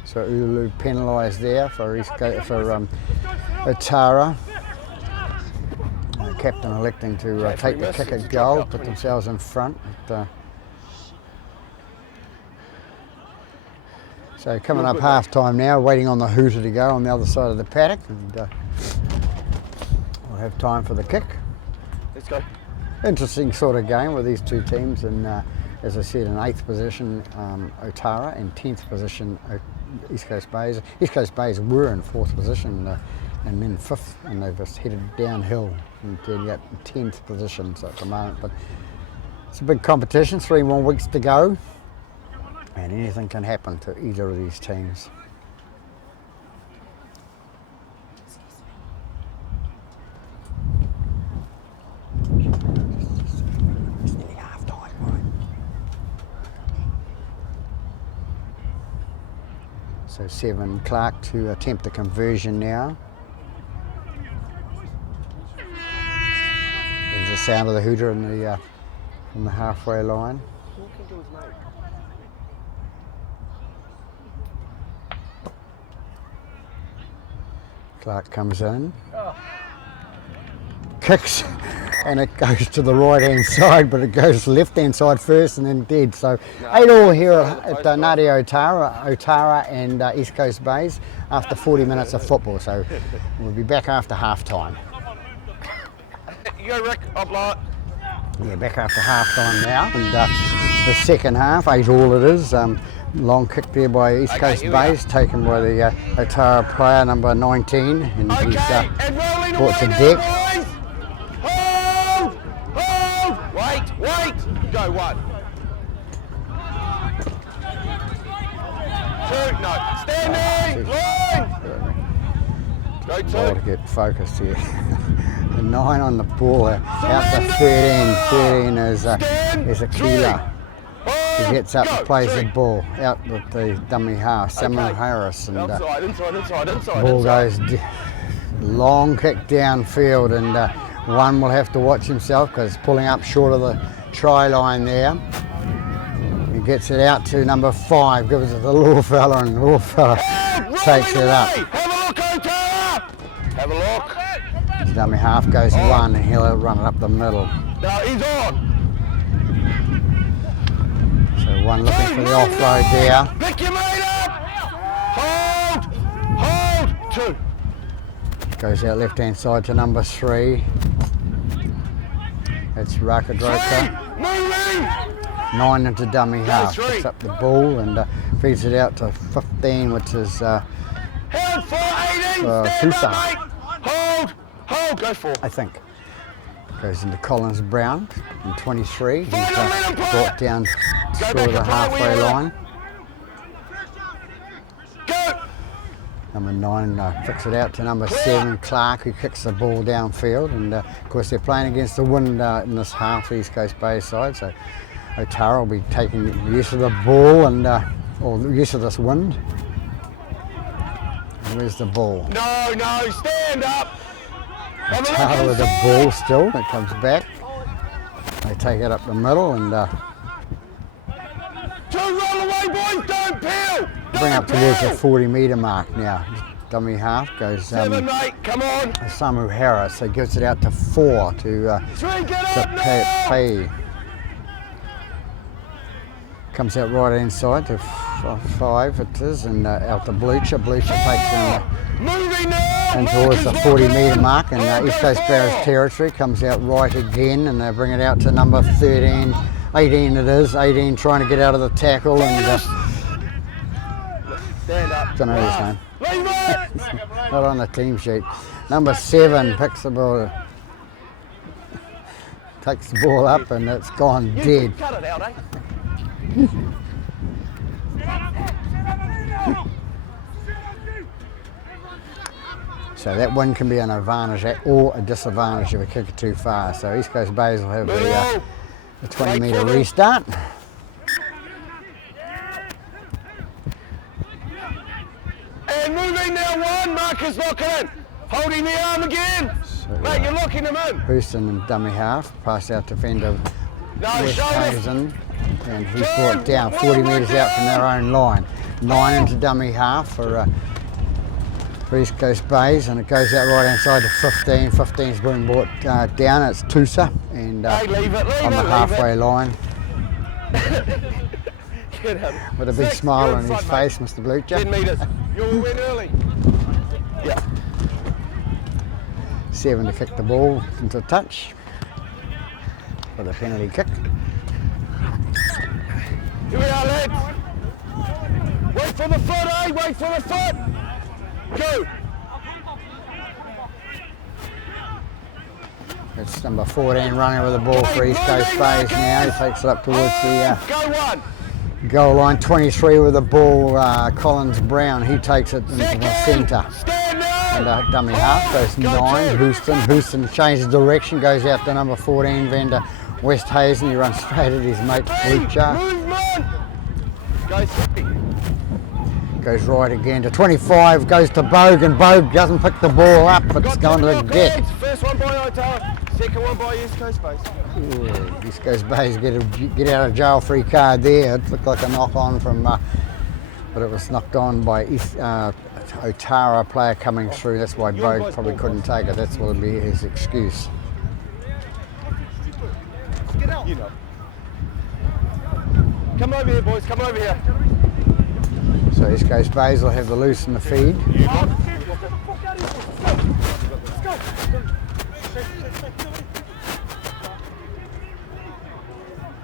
So Ululu penalised there for Otara. Captain electing to take the kick at goal, put themselves in front. So coming up half time now, waiting on the hooter to go on the other side of the paddock, and we'll have time for the kick. Let's go. Interesting sort of game with these two teams, and as I said, in 8th position Otara, in 10th position East Coast Bays. East Coast Bays were in 4th position and then 5th, and they've just headed downhill and they're at 10th positions at the moment. But it's a big competition, 3 more weeks to go, and anything can happen to either of these teams. It's nearly half time, right? So 7 Clark to attempt the conversion now. There's the sound of the hooter in the from the halfway line. Clark comes in, kicks, and it goes to the right hand side, but it goes left hand side first and then dead. So 8-all here at Ngāti Otara and East Coast Bays after 40 minutes of football. So we'll be back after half time. You go, Rick. I'll blow it. Yeah, back after half time now, and the second half, 8-all it is. Long kick there by East Coast here we Bays, taken by the Otara player number 19, and he's Okay, and rolling brought to away deck. now, boys. Hold! Hold! Wait! Go 1. 2, no. Standing! Line! Go Ball to 2. get focused here. The 9 on the ball, out to 13. 13 is a keeler. He gets up and plays the ball out with the dummy half, Samuel Harris, and Inside. ball goes long kick downfield, and One will have to watch himself because it's pulling up short of the try line there. He gets it out to number 5, gives it to the little fella, and the little fella takes it up. Have a look, Otara! Have a look. His dummy half goes 1 and he'll run it up the middle. No, he's on. So one looking for the offload there. Pick your mate up. Hold. 2. Goes out left hand side to number 3. It's Rakadroka. Moving. 9 into dummy half. 3. Picks up the ball and feeds it out to 15, which is Held for 18. Stand Tusa, up, mate. Hold. Go for. I think. Goes into Collins Brown in 23. He's momentum player. brought down Go through back the and play halfway where you are. line. Go. Number 9 kicks it out to number 7, Clark, who kicks the ball downfield. And of course they're playing against the wind in this half, East Coast Bay side. So Otara will be taking use of the ball and or use of this wind. And where's the ball? No, stand up. Otara with the ball still. It comes back. They take it up the middle and 2, roll away, boys. Don't peel. bring up towards the 40-metre mark now. Dummy half goes 7, mate. Come on. Samu Harris. So gives it out to 4 to 3, get up now. Pay. Comes out right inside to 5 it is, and out to Bleacher. Bleacher takes in Moving now. and towards the Marcus 40-metre Walker. mark, and East Coast Barras territory. Comes out right again, and they bring it out to number 13, 18 it is. 18 trying to get out of the tackle, and Stand up. don't know his name. Leave it. Not on the team sheet. Number 7 picks the ball, takes the ball up, and it's gone dead. Cut it out, eh? So that one can be an advantage or a disadvantage if we kick it too far. So East Coast Bays will have the 20-metre restart. And moving now 1, Marcus lock it in. Holding the arm again. Mate, you're locking him in. Houston and dummy half, pass out defender No, West shoulder. Hazen, and he's brought down 40 metres out from their own line. 9 into dummy half for East Coast Bays, and it goes out right inside to 15. 15's been brought down. It's Tusa, and Hey, leave it, on the halfway line Get him. with a big 6, smile you're on in his front, face, Mr. Bleacher. 10 metres. You'll win early. Yeah. 7 to kick the ball into touch for the penalty kick. Here we are, lads. Wait for the foot, eh? Wait for the foot. Go. It's number 14 running with the ball for East Coast Bays now. He takes it up towards the Go 1. goal line. 23 with the ball, Collins Brown. He takes it into the centre. Stand now. And dummy half goes 9. Houston changes direction, goes out to number 14, Vander West Hazen. He runs straight at his mate Bleacher. Movement. Go 3. Goes right again to 25, goes to Bogue, and Bogue doesn't pick the ball up, but it's going to the deck. First one by Otara, second one by East Coast Bays. Ooh, East Coast Bays get out of jail free card there. It looked like a knock on from, but it was knocked on by Otara player coming through. That's why Bogue probably couldn't take it. That's what would be his excuse. Get out. You know. Come over here, boys. Come over here. So East Coast Bays will have the loose in the feed.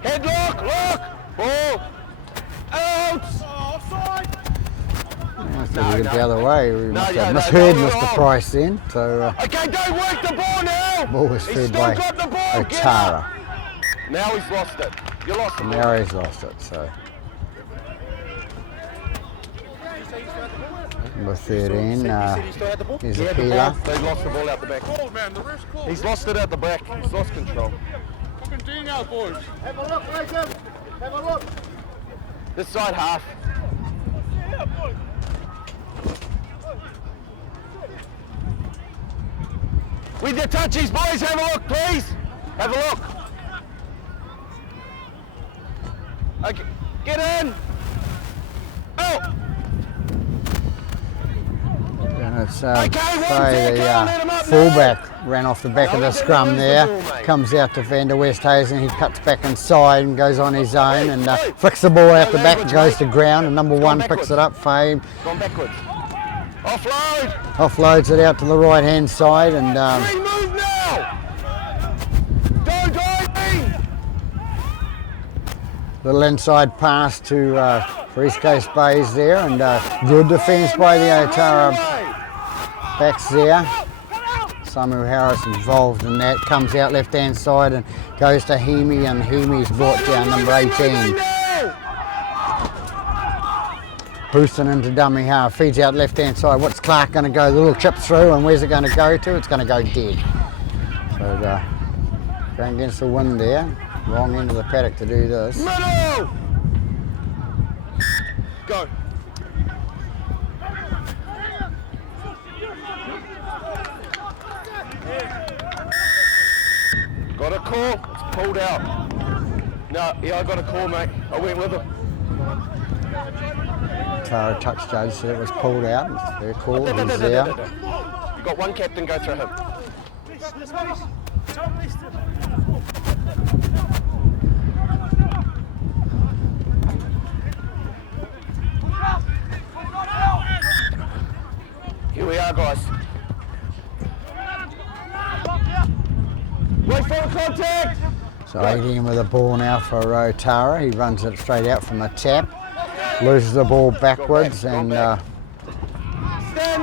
Headlock, lock, ball, out. Offside. I thought he went the other way. We must have no, misheard no, Mr. Price then. So Okay, don't work the ball now. ball was He's fed still by got the ball. Get Otara. up. Now he's lost it. You lost the ball. Now he's lost it. So number 13 is a peeler. They lost the ball out the back. Cold, man. The wrist cold. He's lost it out the back. He's lost control. Fucking ding out, boys. Have a look, Nathan. Have a look. This side half. Yeah, boys. With your touchies, boys, have a look, please. Have a look. Okay, get in. Oh. And it's Okay, the fullback ran off the back of the scrum there, comes out to Van der Westhuizen, he cuts back inside and goes on his own and flicks the ball out the back and goes to ground, and number 1 picks it up, Fame. Gone backwards. Offload. Offloads it out to the right hand side and Green, move now. Don't dive in. little inside pass to for East Coast Bays there, and good defence by the Otara backs there. Samuel Harris involved in that, comes out left hand side and goes to Hemi, and Hemi's brought down number 18. Boosting into dummy half, feeds out left hand side. What's Clark going to go? The little chip through, and where's it going to go to? It's going to go dead. So going against the wind there. Wrong end of the paddock to do this. Middle. Go. Got a call. It's pulled out. No, yeah, I got a call, mate. I went with him. Tara touch judge said it was pulled out. Their call is there. You got one captain, go through him. Here we are, guys. Wait for the contact! So 18 with the ball now for Otara. He runs it straight out from the tap. Loses the ball backwards, and Stand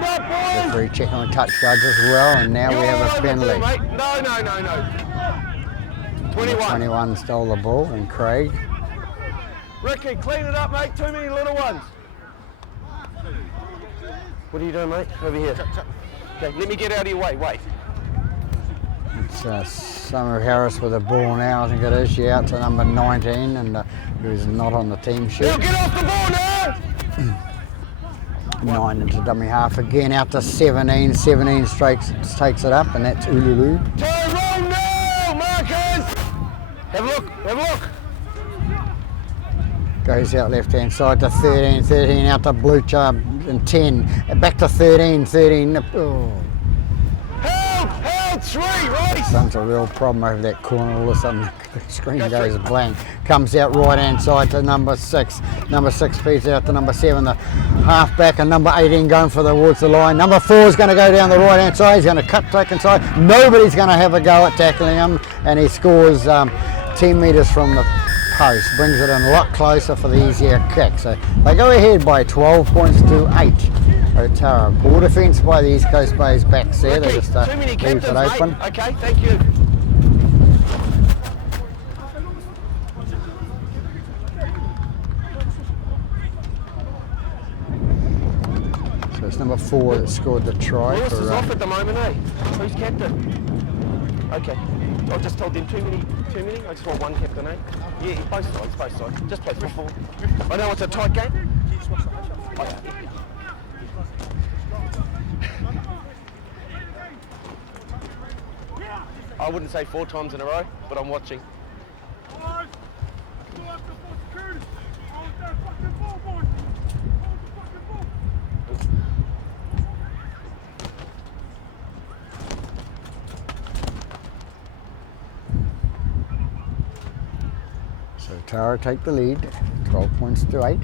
up, boys! referee checking on touch judge as well, and now we have a penalty. No. 21. 21 stole the ball, and Craig. Ricky, clean it up, mate. Too many little ones. What are you doing, mate? Over here. Okay, let me get out of your way. Wait. It's Summer Harris with the ball now, I think it is. She out to number 19, and who's not on the team sheet. Now get off the ball now! 9 into dummy half again, out to 17. 17 strikes, takes it up, and that's Ululu. Turn wrong now, Marcus! Have a look, have a look. Goes out left hand side to 13. 13 out to Blucher, and 10. Back to 13. 13. Oh. Help! 3, right? That's a real problem over that corner. All of a sudden the screen goes blank. Comes out right hand side to number 6. Number 6 feeds out to number 7. The half back, and number 18 going towards the line. Number 4 is going to go down the right hand side. He's going to cut back inside. Nobody's going to have a go at tackling him, and he scores 10 metres from the post. Brings it in a lot closer for the easier kick. So they go ahead by 12 points to 8. Otara. Poor defence by the East Coast Bays backs there. They just leave it open. Mate. Okay, thank you. So it's number 4 that scored the try. Lewis For, is off at the moment, eh? Who's captain? Okay. I've just told them too many. I just want one captain, eh? Yeah, both sides. Just play football. I know it's a tight game. Okay. I wouldn't say 4 times in a row, but I'm watching. So Tara take the lead, 12 points to 8.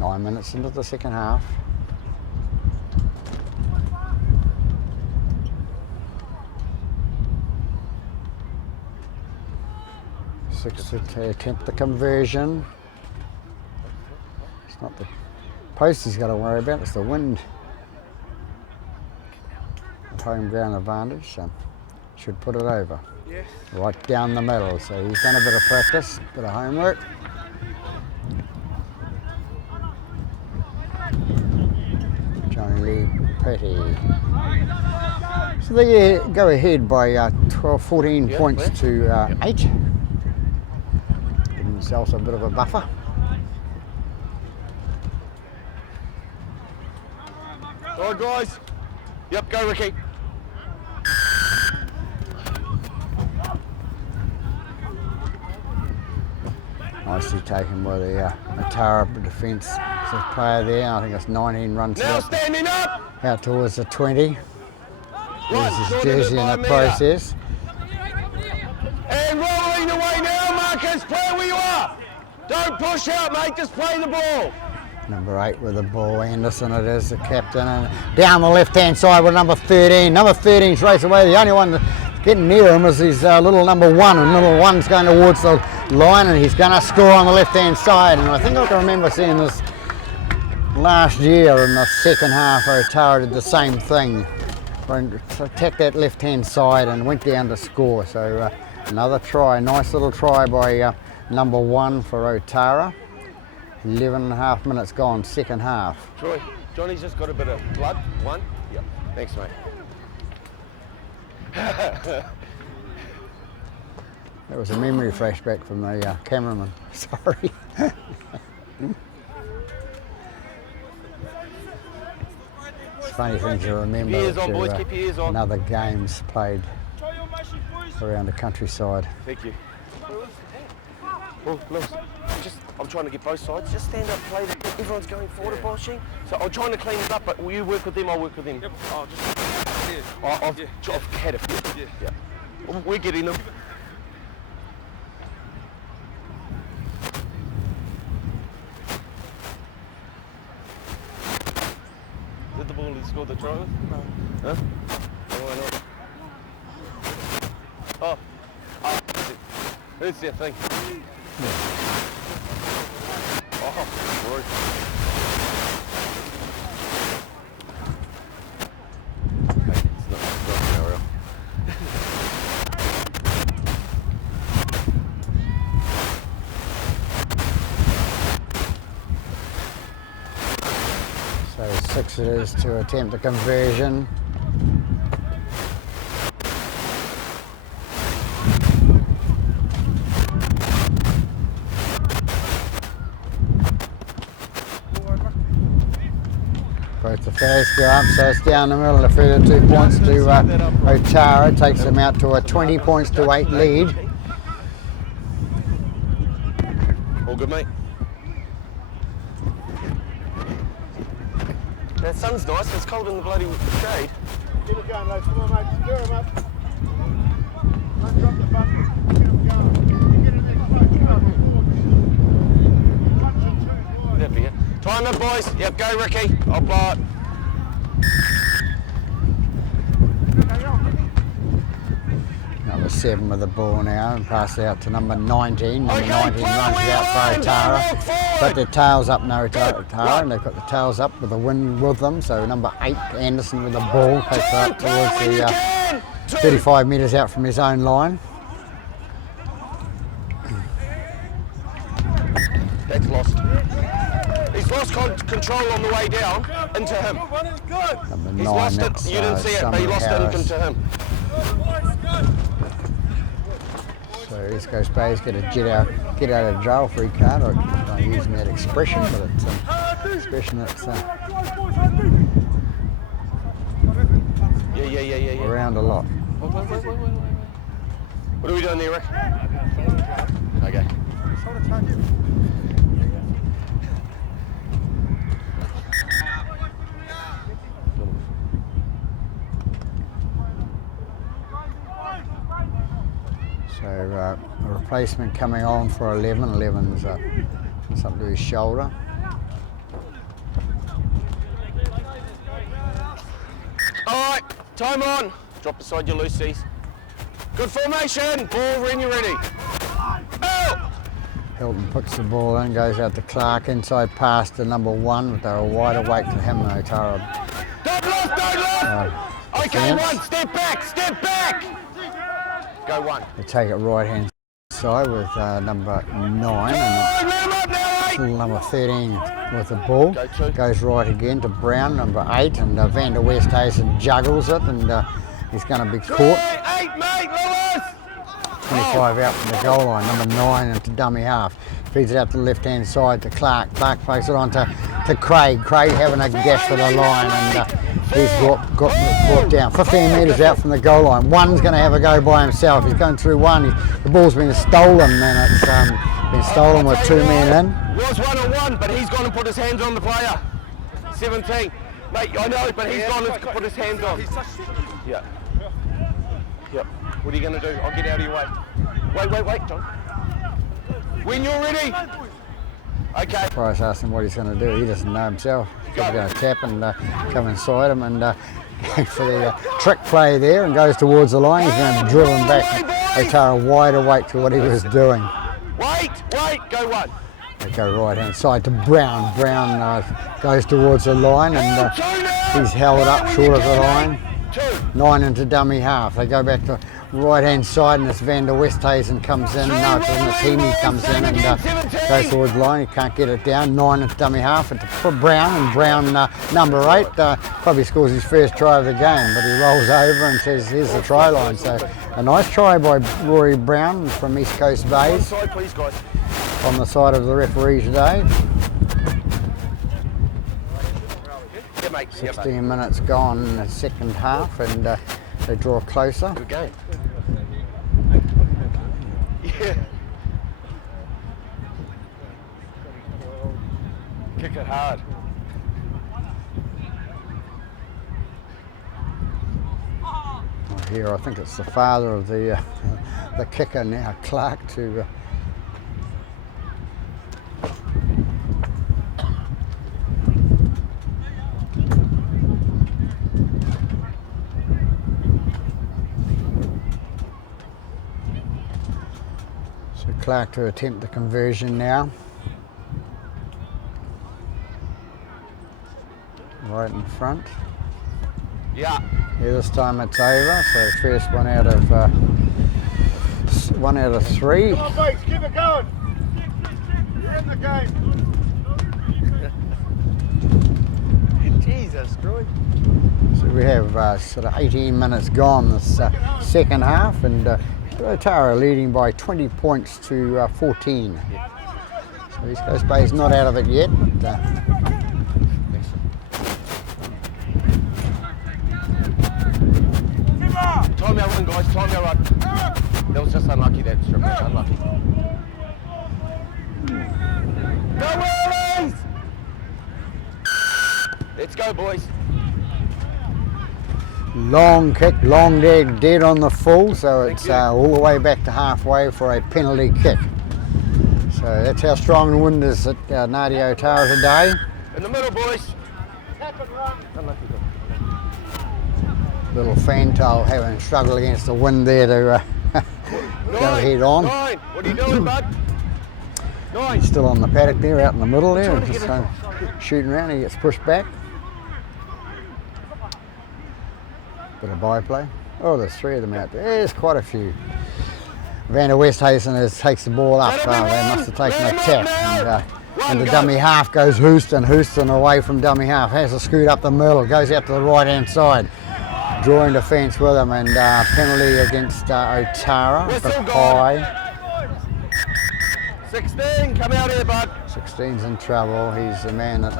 9 minutes into the second half. Six to attempt the conversion. It's not the post he's got to worry about, it's the wind. Home ground advantage, so should put it over. Yes. Right down the middle, so he's done a bit of practice, bit of homework. Johnny Lee Petty. So they go ahead by 14 points to 8. Giving themselves a bit of a buffer. All right, guys. Yep, go, Ricky. Nicely taken by the Otara defence player there. I think it's 19 runs Now standing up. out towards the 20. Right, There's his shorten it jersey by in a the metre. process. And rolling away now, Marcus. Play where you are. Don't push out, mate. Just play the ball. Number 8 with the ball, Anderson it is, the captain, and down the left-hand side with number 13. Number 13's race away. The only one getting near him is his little number 1, and number 1's going towards the line, and he's going to score on the left-hand side. And I think I can remember seeing this last year in the second half. Otara did the same thing. Attacked that left-hand side and went down to score. So another try, nice little try by number 1 for Otara. 11.5 minutes gone, second half. Troy, Johnny's just got a bit of blood. 1. Yep. Thanks, mate. That was a memory flashback from the cameraman. Sorry. It's funny things to remember. Keep your ears on, to, boys. Keep your ears on. Other games played around the countryside. Thank you. Oh, Lewis, I'm trying to get both sides. Just stand up, play. Everyone's going forward a boshing. So I'm trying to clean it up, but will you work with them? I'll work with them. Yep. Oh, just here. I've had a few. Yeah. We're getting them. Is that the ball he scored the try with? No. Huh? Why not? Oh, who's the thing? Oh, Roy. Hey, it's not Ariel. So 6 it is to attempt a conversion. Both the flags go up, so it's down the middle. A further 2 points to Otara. Takes them out to a 20 points to 8 lead. All good, mate. That sun's nice, but it's cold in the bloody shade. Get it going, lads. Come on, mate. Stir him up. Don't drop the bucket. Get him going. Get it next play. That'd be it. Time up, boys. Yep, go, Ricky. I'll blow it. Number 7 with the ball now and pass it out to number 19. Number Okay, 19 play runs where it you out are for and don't Otara. walk forward. Got their tails up now, Otara, Right. and they've got the tails up with the wind with them. So number 8, Anderson with the ball, takes it up Play towards when you the can. 35 metres out from his own line. That's lost. He's lost control on the way down into him. Number He's 9, lost it. that's You didn't see it, but he lost it into him. So East Coast Bay's get a get out of jail free card. I'm not using that expression, but it's an expression that's Yeah. around a lot. Wait. What are we doing there, Rick? Okay. So a replacement coming on for 11. 11's something to his shoulder. All right, time on. Drop beside your loosies. Good formation. Ball when you're ready. Oh! Hilton puts the ball in, goes out to Clark, inside pass to number 1, but they're wide awake to him, Otara. Don't lost. Okay, defence. 1. Step back. Go 1. They take it right hand side with number 9 Let him up now, 8. and number 13 with the ball. Go 2. Goes right again to Brown, number 8, and Van der Westhuizen juggles it, and he's going to be caught. 8, mate, Lewis. 25 out from the goal line, number 9 into dummy half. Feeds it out to the left-hand side to Clark. Clark plays it on to Craig. Craig having a gash for the line, and he's got brought down. 15 metres out from the goal line. One's going to have a go by himself. He's going through one. The ball's been stolen, and it's Been stolen with 2 men in. Was 1-on-1, but he's gone and put his hands on the player. 17. Mate, I know, but he's gone and put his hands on. Yeah. Yep. What are you going to do? I'll get out of your way. Wait, John. When you're ready. Okay. Price asked him what he's going to do. He doesn't know himself. He's going to tap and come inside him and for the trick play there and goes towards the line. He's going to drill him back. Otara wide awake to what he was doing. Wait, go one. They go right hand side to Brown. Brown goes towards the line and he's held up short of the line. 9 into dummy half. They go back to right hand side and it's Van der Westhuizen comes in. No, it's Heaney comes in and goes towards the line. He can't get it down. 9 into dummy half. It's for Brown, and Brown, number 8, probably scores his first try of the game, but he rolls over and says, here's the try line. So a nice try by Rory Brown from East Coast Bays on the side of the referee today. 16 minutes gone in the second half and they draw closer. Good game. Yeah. Kick it hard. Here I think it's the father of the kicker now, Clark, to Clark to attempt the conversion now. Right in front. Yeah. This time it's over. So first one out of 3. Come on, mates, keep it going. You're in the game. Jesus, Troy. So we have sort of 18 minutes gone this second half, and Otara leading by 20 points to 14. So East Coast Bay's not out of it yet. But, time our run, guys. Time our run. That was just unlucky, that strip. Unlucky. Go Willies! Let's go, boys. long kick, long dead on the full, so it's all the way back to halfway for a penalty kick. So that's how strong the wind is at Ngāti Otara today. In the middle, boys. Tap and run. Unlucky. Little fantail having struggled against the wind there to go head on. 9. What are you doing, bud? 9. He's still on the paddock there, out in the middle there, and just shooting around. He gets pushed back. Bit of byplay. Oh, there's 3 of them out there. There's quite a few. Van der Westhuizen takes the ball up. They must have taken a tap. And the dummy half goes Houston. Houston away from dummy half. Has a scoot up the middle. Goes out to the right hand side. Drawing defence with him, and penalty against Otara. We're But still high. 16, come out here, bud. 16's in trouble. He's the man that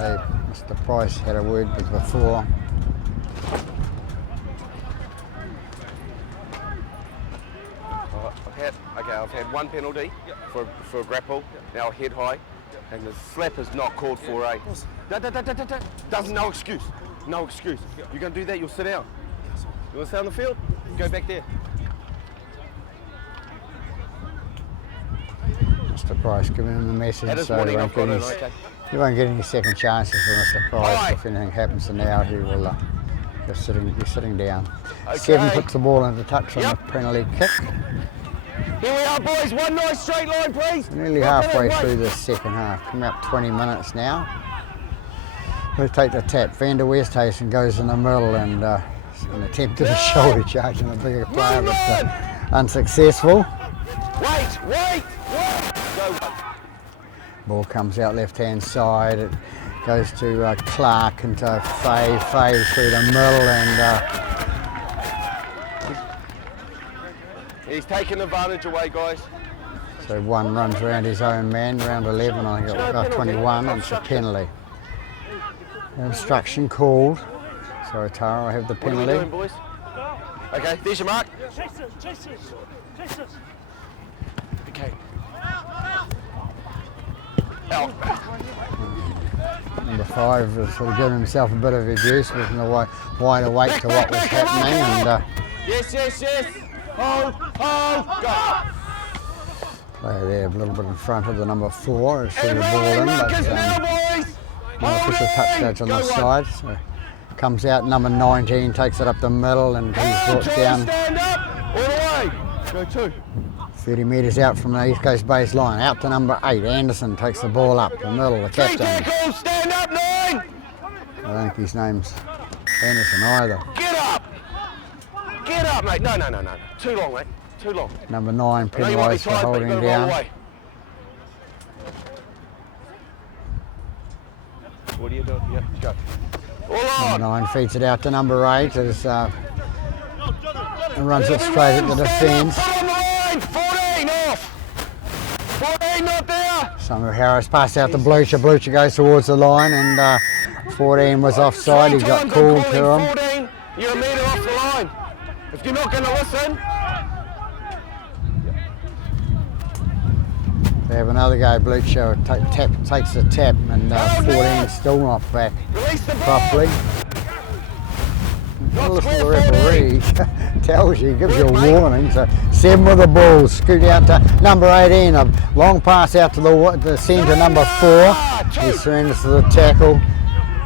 Mr. Price had a word with before. I've had 1 penalty for a grapple. Now head high, and the slap is not called for a. Doesn't no excuse. No excuse. You're going to do that, you'll sit down. You want to stay on the field? Go back there. Mr. Price giving him the message, That is so warning, he I've won't, got get it, any, okay. he won't get any second chances for Mr. Price. Aye. If anything happens to now, he will be sitting down. Okay. 7 puts the ball into touch on Yep. the penalty kick. Here we are, boys. 1 nice straight line, please. Nearly halfway through the second half. Coming up 20 minutes now. Let's take the tap. Van der Westhuizen goes in the middle and an attempt at a shoulder charge on a bigger player, but unsuccessful. Wait. Go. Ball comes out left hand side. It goes to Clark and to Fave through the middle, and He's taking advantage away, guys. so one runs around his own man, round 11, I think it was 21, and it's a penalty. Obstruction called, so Otara will have the What are we penalty. doing, boys? Okay, there's your mark. Okay. Out. Number 5 was sort of giving himself a bit of a juice, was wide awake to what was happening, and Yes. Hold. Go. player there a little bit in front of the number 4, shoot the And ball in, rolling but ruckers now, boys. no official touch stage on Go the one. side. So comes out number 19, takes it up the middle, and he's brought Try down and stand up. All the way. Go 2. 30 metres out from the East Coast base line. Out to number 8, Anderson takes the ball up the middle, the 3 captain. tackles. Stand up, 9. I don't think his name's Anderson either. Get up. Get up, mate. No. Too long, mate. Too long. Number 9, I know you might be penalised for tired, but holding you've got to roll down. away. What are you doing? Yep, go. All Number on. 9 feeds it out to number 8 as runs it straight at the defence. Put on the line. 14 off. 14 not there. Summer Harris passed out to Blucher. Blucher goes towards the line, and 14 was offside. He got Sometimes called I'm to calling him. 14, you're a metre off the line. If you're not going to listen, They have another go. Blucher takes the tap, and 14 still not back release the ball. properly. Not Listen to score the referee. 14. Tells you, gives you a warning. So 7 with the ball, scoot out to number 18. A long pass out to the centre, number 4. He surrenders to the tackle.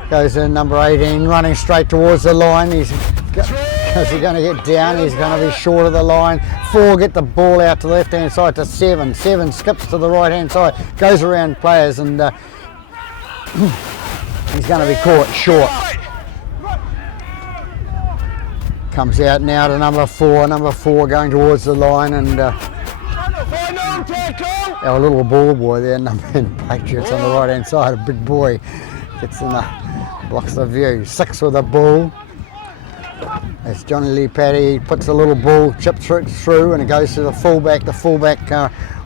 Goes in number 18, running straight towards the line. Is he going to get down? He's going to be short of the line. 4 get the ball out to the left-hand side to 7. 7 skips to the right-hand side, goes around players, and he's going to be caught short. Comes out now to number 4. Number 4 going towards the line, and Final tackle. our little ball boy there, number 10 Patriots on the right-hand side, a big boy, gets in the blocks the view. 6 with the ball. It's Johnny Lee Paddy, puts the little ball, chips through, and it goes to the fullback. The fullback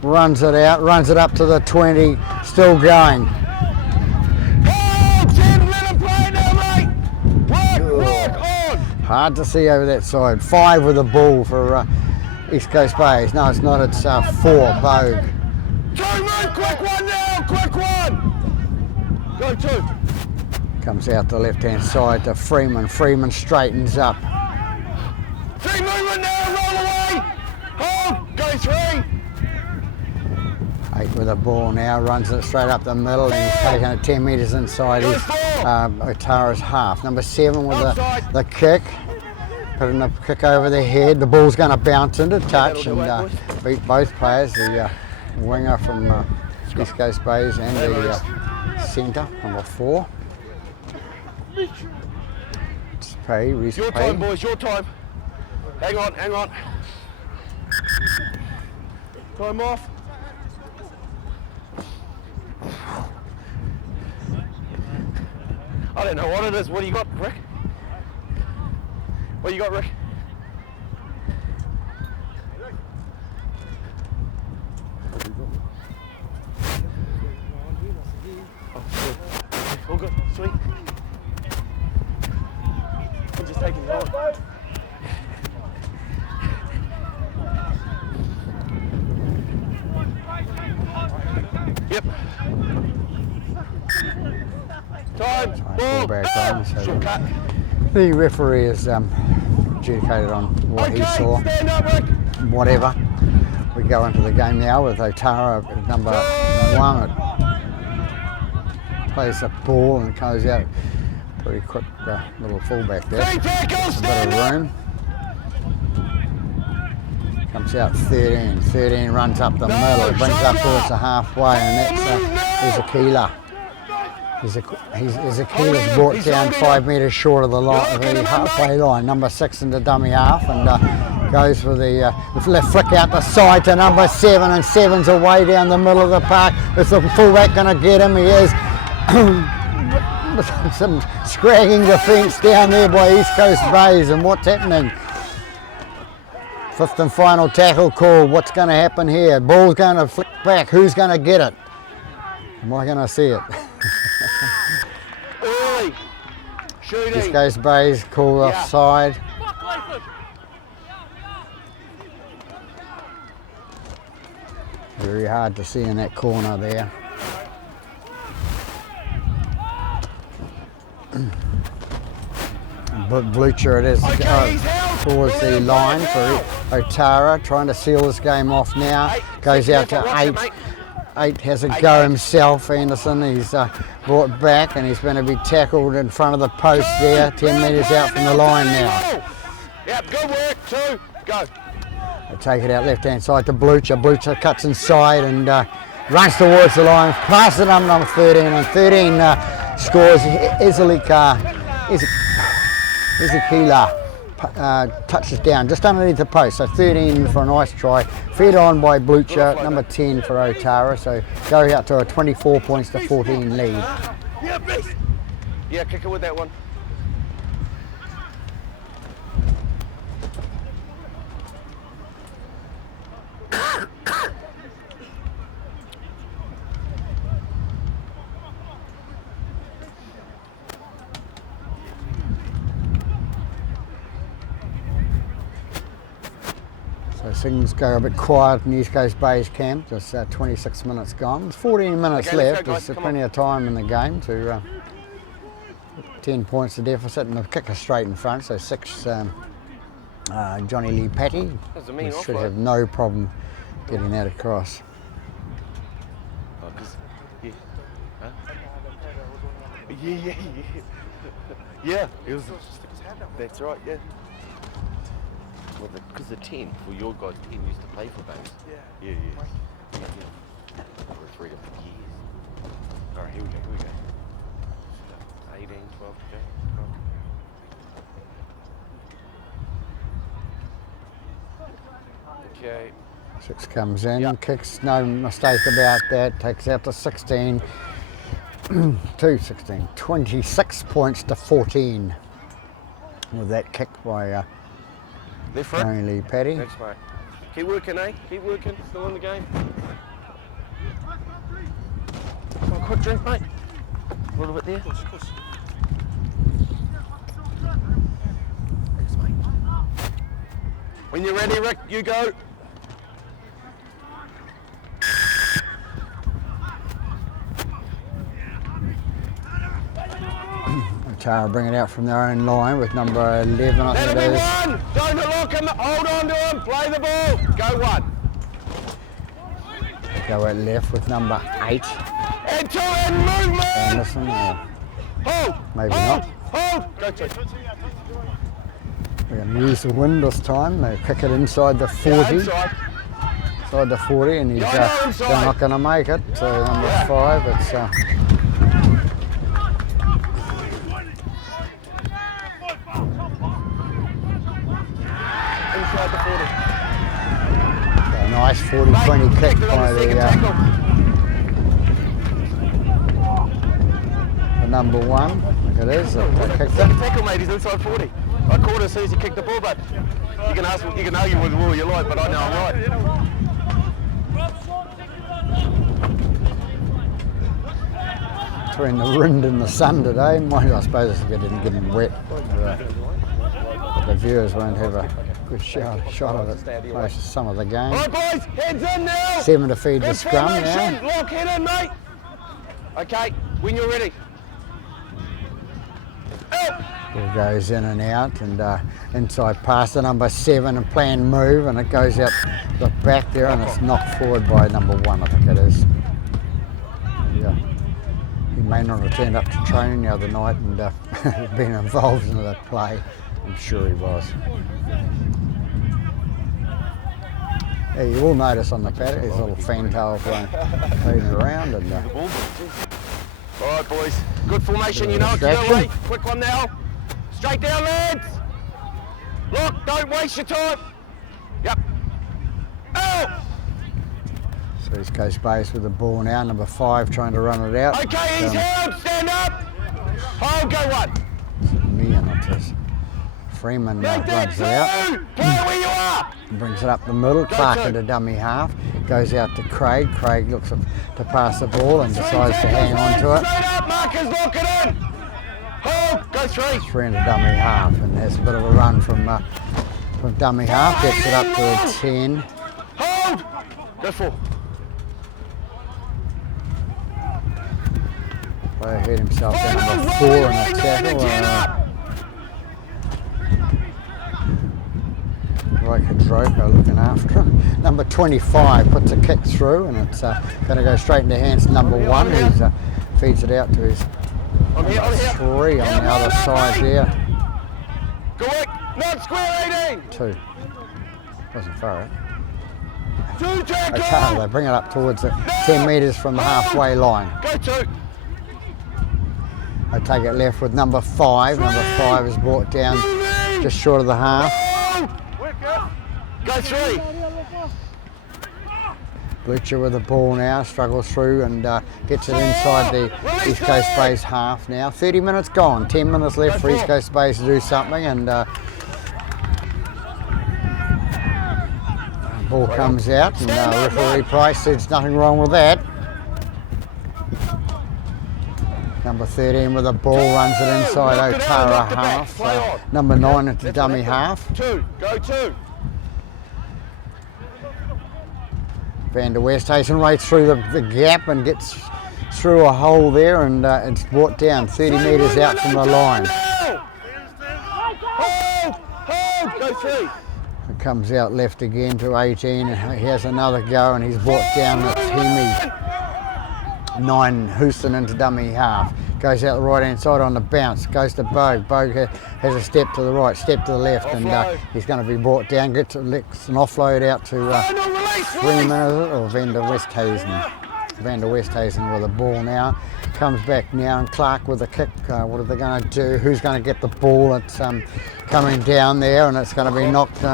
runs it out, runs it up to the 20, still going. Oh, Tim, let him play now, mate. Work on. Hard to see over that side. 5 with the ball for East Coast Bays. No, it's not, it's 4, Bogue. 2, move, quick one now, quick one. Go 2. Comes out the left-hand side to Freeman. Freeman straightens up. 3 movement now, roll away. Hold, go 3. 8 with the ball now, runs it straight up the middle, and he's taken it 10 metres inside his Otara's half. Number 7 with the kick, putting the kick over the head. The ball's going to bounce into touch and beat both players, the winger from East Coast Bays and the centre, number 4. It's Pay, Reese Your Pay. time, boys, your time. Hang on. Time off. I don't know what it is. What do you got, Rick? What you got, Rick? Oh, good. All good. Sweet. I'm just taking you on. Yep. Time. Ball. Back on, so Shortcut. the referee is adjudicated on what he saw. Stand up, Rick. Whatever. We go into the game now with Otara at number 1. It plays the ball and goes out pretty quick. Little fullback there. 3 tackles. A bit Stand of up. room. Comes out 13. 13 runs up the middle, brings up towards the halfway, and that's Ezekiela. Ezekiela's brought down 5 metres short of the halfway line. Number 6 in the dummy half, and goes for the left flick out the side to number 7, and 7's away down the middle of the park. Is the fullback going to get him? He is. Some scragging defence down there by East Coast Bays, and what's happening? 5th and final tackle call. What's going to happen here? Ball's going to flick back. Who's going to get it? Am I going to see it? Early. East Shooting. Coast Bays call offside. Very hard to see in that corner there. Blucher it is Okay, he's held. towards the line for Otara, trying to seal this game off now. Goes out to 8. 8 has a go himself, Anderson. He's brought back and he's going to be tackled in front of the post there, 10 metres out from the line now. Yep, good work, 2, go. They take it out left-hand side to Blucher. Blucher cuts inside and runs towards the line, passes it up number 13, and 13 scores. Ezekila touches down just underneath the post, so 13 for a nice try. Fed on by Blucher, number 10 for Otara, so go out to a 24 points to 14 lead. Yeah, beast. Yeah, kick it with that one. So things go a bit quiet in East Coast Base camp, just 26 minutes gone. There's 14 minutes Okay, left, let's go, guys. there's Come plenty of time in the game to 10 points to deficit and the kicker straight in front, so 6 Johnny Lee Patty. That's a mean Should offload. have no problem getting that across. Oh, 'cause, yeah. Huh? Yeah. Yeah, it was. That's right, yeah. Well, because the 10 for your guys' team used to play for those. Yeah. For 3 different years. All right, here we go. 18, 12 to go. 12. Okay. 6 comes in, Yep. kicks, no mistake about that, takes out to 16, 26 points to 14 with that kick by Left foot. Johnny Lee Patty. Thanks, mate. Keep working, eh? Keep working. Still in the game. Come on, quick drink, mate. A little bit there. Thanks, mate. When you're ready, Rick, you go. Otara bring it out from their own line with number 11, I think That'll it be is. 1. Don't lock him. Hold on to him. Play the ball. Go 1. Go out left with number 8, And 2 and movement. Anderson, or Hold. maybe Hold. not. Hold. Go 2. We're going to use the wind this time. They kick it inside the 40, Inside. inside the 40, and he's Yeah, I know, inside. they're not going to make it. So number 5, it's Inside the 40. a nice 40-20 kick Kicked it on by the second the tackle. number 1. Look it is. They kicked it. Second tackle, mate. He's inside 40. I caught it as soon as he kicked the ball, but you can argue with all you like, but I know I'm right. Between the wind and the sun today, mind I suppose they didn't get him wet. But the viewers won't have a good shot of it most of some of the game. All right, boys, heads in now. 7 to feed the Good scrum formation. now. Lock head in, mate. Okay, when you're ready. Out. Ball goes in and out, and inside pass to number 7 and planned move, and it goes out the back there, and it's knocked forward by number 1, I think it is. Yeah. He may not have turned up to training the other night and been involved in that play. I'm sure he was. Yeah, you will notice on the paddock his little fantail flying around, and All right, boys. Good formation. You know what to do, Distraction. mate. Quick one now. Straight down, lads. Look, don't waste your time. Yep. Out. so East Coast Base with the ball now. Number 5 trying to run it out. Okay, he's held. Stand up. Hold, go 1. Me and it is. Freeman Make that runs it out. 2. Play where you are. Brings it up the middle, Clark two. into dummy half, goes out to Craig. Craig looks to pass the ball and decides to hang on to it. Straight up, Marcus, lock it in. Hold, go 3. 3 into dummy half and has a bit of a run from dummy half, gets it up to a 10. Hold, go 4. Player hit himself down number 4 in a tackle. Droker looking after him. Number 25 puts a kick through, and it's going to go straight into hands to number 1, who feeds it out to his number 3 on the other side there. Good, not square 18. 2. Wasn't far out. 2, Otara, they bring it up towards the 10 metres from the halfway line. Go 2. They take it left with number 5. Number 5 is brought down just short of the half. Go 3. Blucher with the ball now, struggles through and gets it inside the East Coast Bays half now. 30 minutes gone, 10 minutes left for East Coast Bays to do something, and ball comes out, and referee Price says nothing wrong with that. Number 13 with the ball runs it inside Otara half. Number 9 into dummy half. 2, go 2. Van der Westhuizen right through the gap and gets through a hole there, and it's brought down 30 metres out from the line. Hold, go 3. It comes out left again to 18, and he has another go, and he's brought down at Hemi. 9 Houston into dummy half. Goes out the right hand side on the bounce, goes to Bogue. Bogue has a step to the right, step to the left, and he's going to be brought down. Gets an offload out to Freeman or Van der Westhuizen. Van der Westhuizen with the ball now. Comes back now, and Clark with the kick. What are they going to do? Who's going to get the ball? It's coming down there, and it's going to be knocked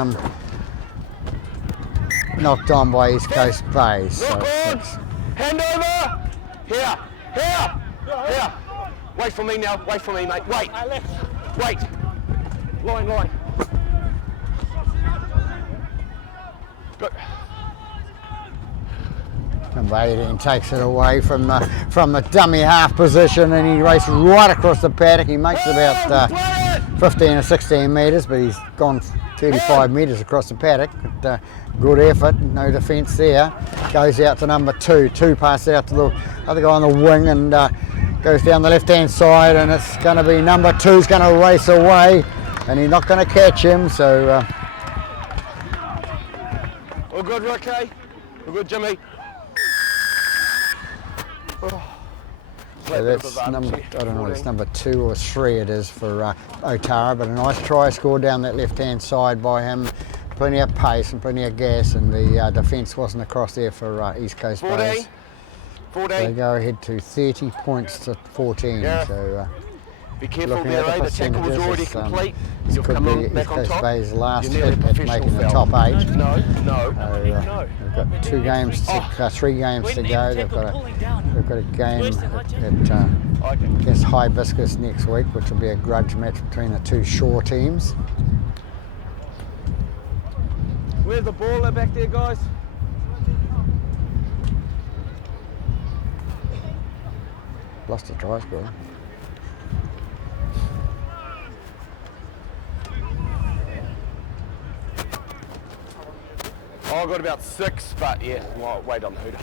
on by East Coast Bays. So hand over. Here. Wait for me now. Wait for me, mate. Wait. Line. Go. Number 18 takes it away from the dummy half position, and he races right across the paddock. He makes about 15 or 16 metres, but he's gone 35 metres across the paddock. But, good effort, no defence there. Goes out to number 2. 2 passes out to the other guy on the wing, and goes down the left-hand side, and it's going to be number 2's going to race away, and he's not going to catch him. So, all good, Ricky. All good, Jimmy. So that's number, I don't know, it's number 2 or 3 it is for Otara, but a nice try scored down that left-hand side by him. Plenty of pace and plenty of gas, and the defence wasn't across there for East Coast Bays. 14. They go ahead to 30 points to 14. Yeah. So be careful there, the tackle was already complete. You'll could come be back on East Coast top. Bays' last You're hit at making the top 8. No. We've got 2 games, 3 games to go. They've got a game against Hibiscus next week, which will be a grudge match between the 2 shore teams. Where's the baller back there, guys? Lost a try score. Oh, I got about 6, but yeah, well, wait on the hooter.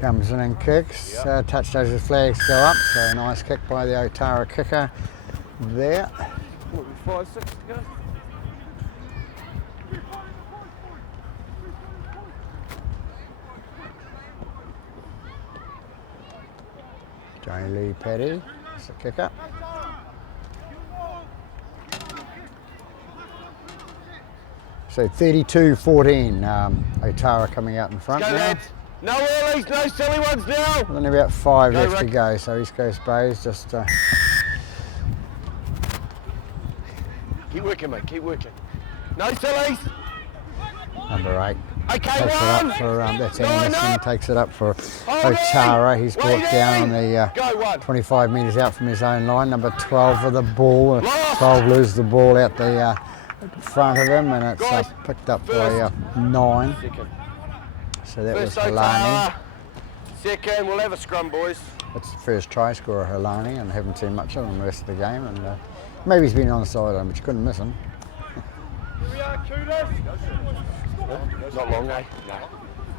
Comes in and kicks, touch those as flags go up, so a nice kick by the Otara kicker there. What, 5, 6 to go? Johnny Lee Petty, that's the kicker. So 32-14, Otara coming out in front Go, now. lads. No earlies, no silly ones now. Only about 5 Go, left to Rick. go, so East Coast Bays just Keep working, mate, keep working. No sillies. number 8. Okay, Takes it one. up for, that's Line Anderson, up. takes it up for Hold Otara. in. He's brought down on the Go, one. 25 metres out from his own line. Number 12 with the ball. Lost. 12 loses the ball out the front of him, and it's Guys, picked up by first. 9. Second. So that First was Helani. Otara. Second, we'll have a scrum, boys. It's the first try scorer, Helani, and haven't seen much of him the rest of the game. And maybe he's been on the sideline, but you couldn't miss him. Here we are, Kudos. Not long, eh? No.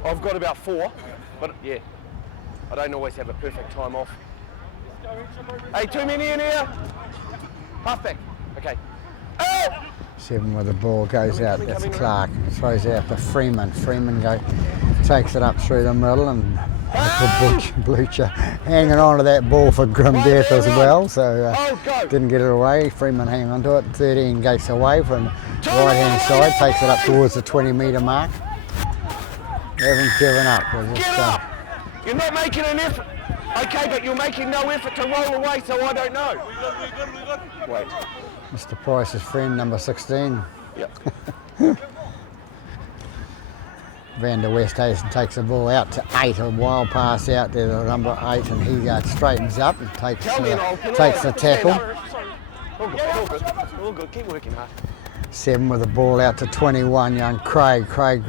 I've got about 4, but yeah, I don't always have a perfect time off. Hey, too many in here? Halfback. Okay. Oh! 7 with the ball goes Come in, out. come in, That's come in. Clark. Throws out to Freeman. Freeman takes it up through the middle, and Blucher hanging on to that ball for grim Right death there, as right. well. So Oh, go. didn't get it away. Freeman hanging on to it. 13 gates away from right hand side. Takes it up towards the 20-metre mark. They haven't given up. They're Get just, up! You're not making an effort. Okay, but you're making no effort to roll away, so I don't know. Wait. Mr. Price's friend, number 16. Yep. Van der Westhuizen takes the ball out to 8, a wild pass out there to number 8, and he straightens up and takes, Tell me and I'll kill takes the it. tackle. Stand up. All good, all good. All good. Keep working hard. 7 with the ball out to 21, young Craig. Craig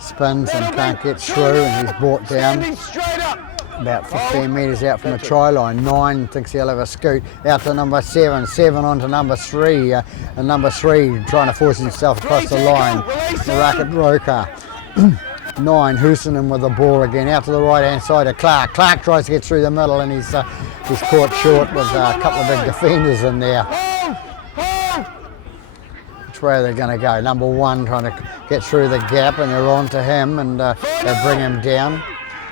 spins and can't get through, and he's brought down Standing straight up. about 15 metres out from the try line. 9 thinks he'll have a scoot out to number 7. 7 on to number 3, and number 3 trying to force himself across the line. Racket Roker. 9 Hoosenin with the ball again out to the right hand side of Clark. Clark tries to get through the middle, and he's caught short with a couple of big defenders in there. Hold! Hold! Which way are they going to go? Number 1 trying to get through the gap, and they're on to him, and they bring him down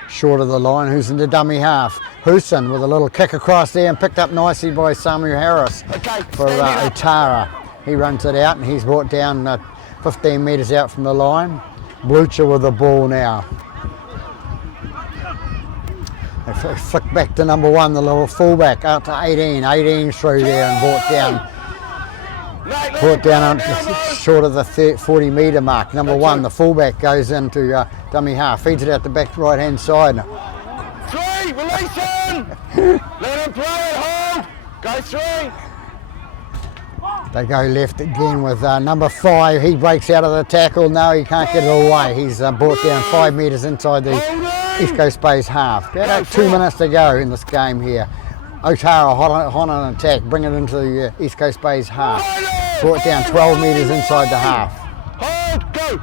short of the line. Who's in the dummy half? Hoosen with a little kick across there, and picked up nicely by Samuel Harris Okay, for standing up. Otara. He runs it out, and he's brought down 15 metres out from the line. Blucher with the ball now. They flick back to number 1, the little fullback, out to 18. 18 through there and brought down short of the 40-metre mark. Number 1, the fullback, goes into dummy half, feeds it out the back right-hand side. 3, release him! Let him play it, hold! Go 3! They go left again with number 5. He breaks out of the tackle. No, he can't get it away. He's brought down 5 metres inside the East Coast Bay's half. About 2 minutes to go in this game here. Otara hot on attack, bring it into the East Coast Bay's half. Brought down 12 metres inside the half. Hold! Go!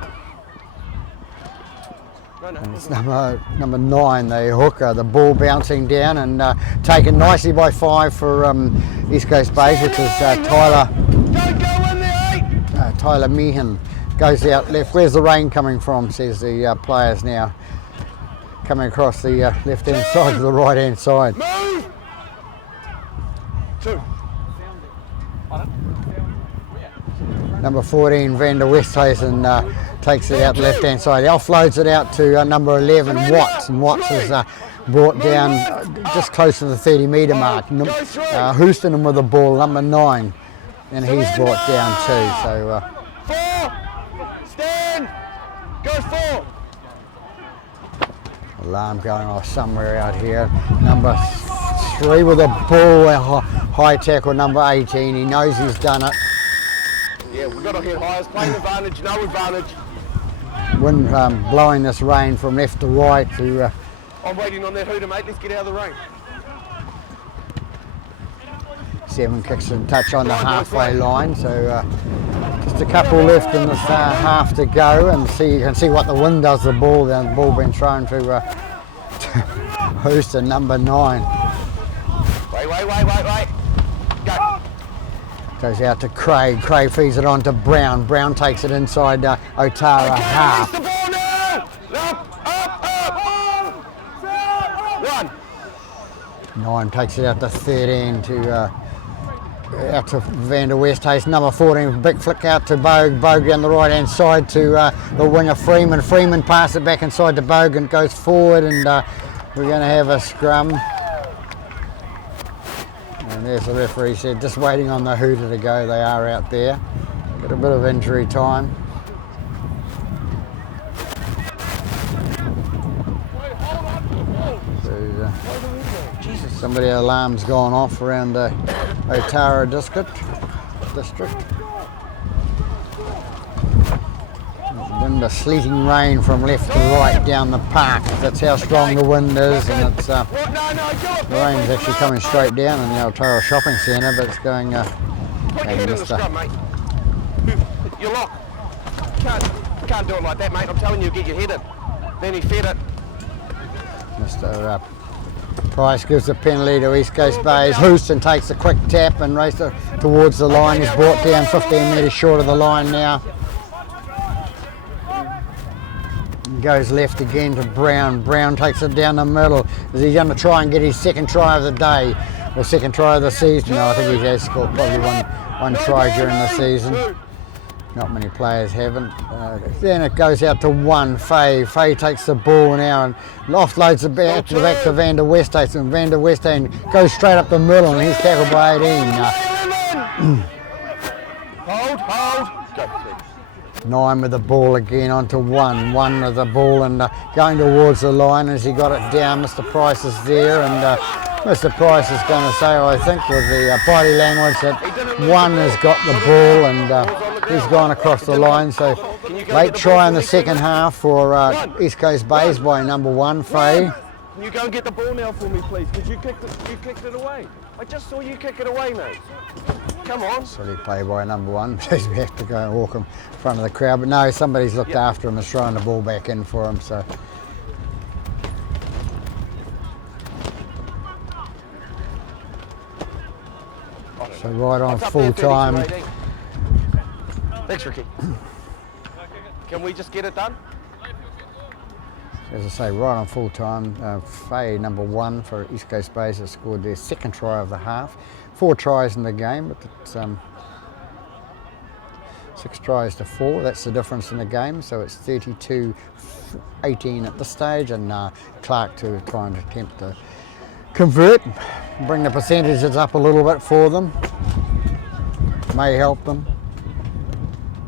And it's number 9, the hooker, the ball bouncing down and taken nicely by 5 for East Coast Bay, which is Tyler Don't go in there, 8! Tyler Meehan. Goes out left. Where's the rain coming from, says the players now. Coming across the left hand side to the right hand side. Move! 2. Number 14, Van der Westhuizen takes it out the left hand side. Offloads it out to number 11, Watts, and Watts is brought down just close to the 30-metre mark. Houston with the ball, number 9, and he's brought down too. So 4! Stand! Go 4! alarm going off somewhere out here. Number 3 with the ball, high tackle, number 18. He knows he's done it. Yeah, we've got to hit highest. Playing advantage, no advantage. Wind blowing this rain from left to right to I'm waiting on that hooter, mate. Let's get out of the rain. 7 kicks and touch on the halfway line, so just a couple left in this half to go, and you can see what the wind does to the ball. The ball being thrown to Houston, number 9. Wait. Go. Goes out to Craig. Craig feeds it on to Brown. Brown takes it inside Otara Release half. the ball now! Up! 1. 9 takes it out to 13 to out to Van der Westhuizen. Number 14, big flick out to Bogue. Bogue down the right hand side to the winger Freeman. Freeman passes it back inside to Bogue and goes forward, and we're going to have a scrum. And there's the referee said, just waiting on the hooter to go. They are out there. Got a bit of injury time. Somebody alarm's gone off around the Otara district. Wind, a sleeting rain from left to right down the park. That's how strong the wind is, and it's the rain's actually coming straight down in the Otara shopping centre, but it's going. Put your head in the scrum, mate. You're locked. Can't do it like that, mate. I'm telling you, get your head in. Then he fed it. Mr. Price gives the penalty to East Coast Bays. Houston takes a quick tap and races towards the line. He's brought down 15 metres short of the line now. Goes left again to Brown. Brown takes it down the middle. Is he going to try and get his second try of the day? Or second try of the season? No, I think he has scored probably one try during the season. Not many players haven't. Then it goes out to one, Faye. Faye takes the ball now and offloads the back to Van der Westhuizen. And Van der Westhuizen goes straight up the middle and he's tackled by 18. Hold. Go. 9 with the ball again onto 1. 1 with the ball and going towards the line as he got it down. Mr. Price is there and Mr. Price is going to say, I think, with the body language that 1 has got the ball and he's gone across the line. So late try in the second half for East Coast Bays by number 1, Faye. Can you go and get the ball now for me, please? Because you kicked it away. I just saw you kick it away, mate. Come on. Silly play by number 1. Because we have to go and walk him in front of the crowd. But no, somebody's looked after him and throwing the ball back in for him. So. So right on full time. Thanks, Ricky. Can we just get it done? As I say, right on full time. Faye, number 1 for East Coast Bays, has scored their second try of the half. 4 tries in the game, but it's 6 tries to 4. That's the difference in the game. So it's 32-18 at this stage, and Clark to try and attempt to convert, bring the percentages up a little bit for them. May help them.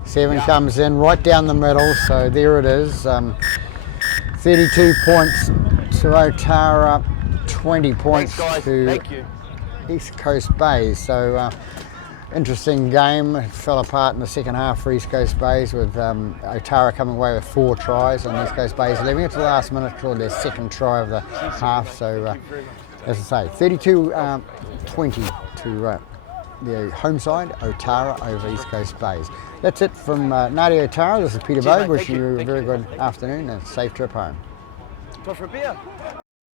7 comes in right down the middle, so there it is. 32 points to Otara, 20 points to East Coast Bays. So interesting game. It fell apart in the second half for East Coast Bays with Otara coming away with 4 tries and East Coast Bays leaving it to the last minute for their second try of the half. So as I say, 32-20 to the home side, Otara over East Coast Bays. That's it from Ngāti Otara. This is Peter Bogue wishing you a very good afternoon and a safe trip home. Time for a beer.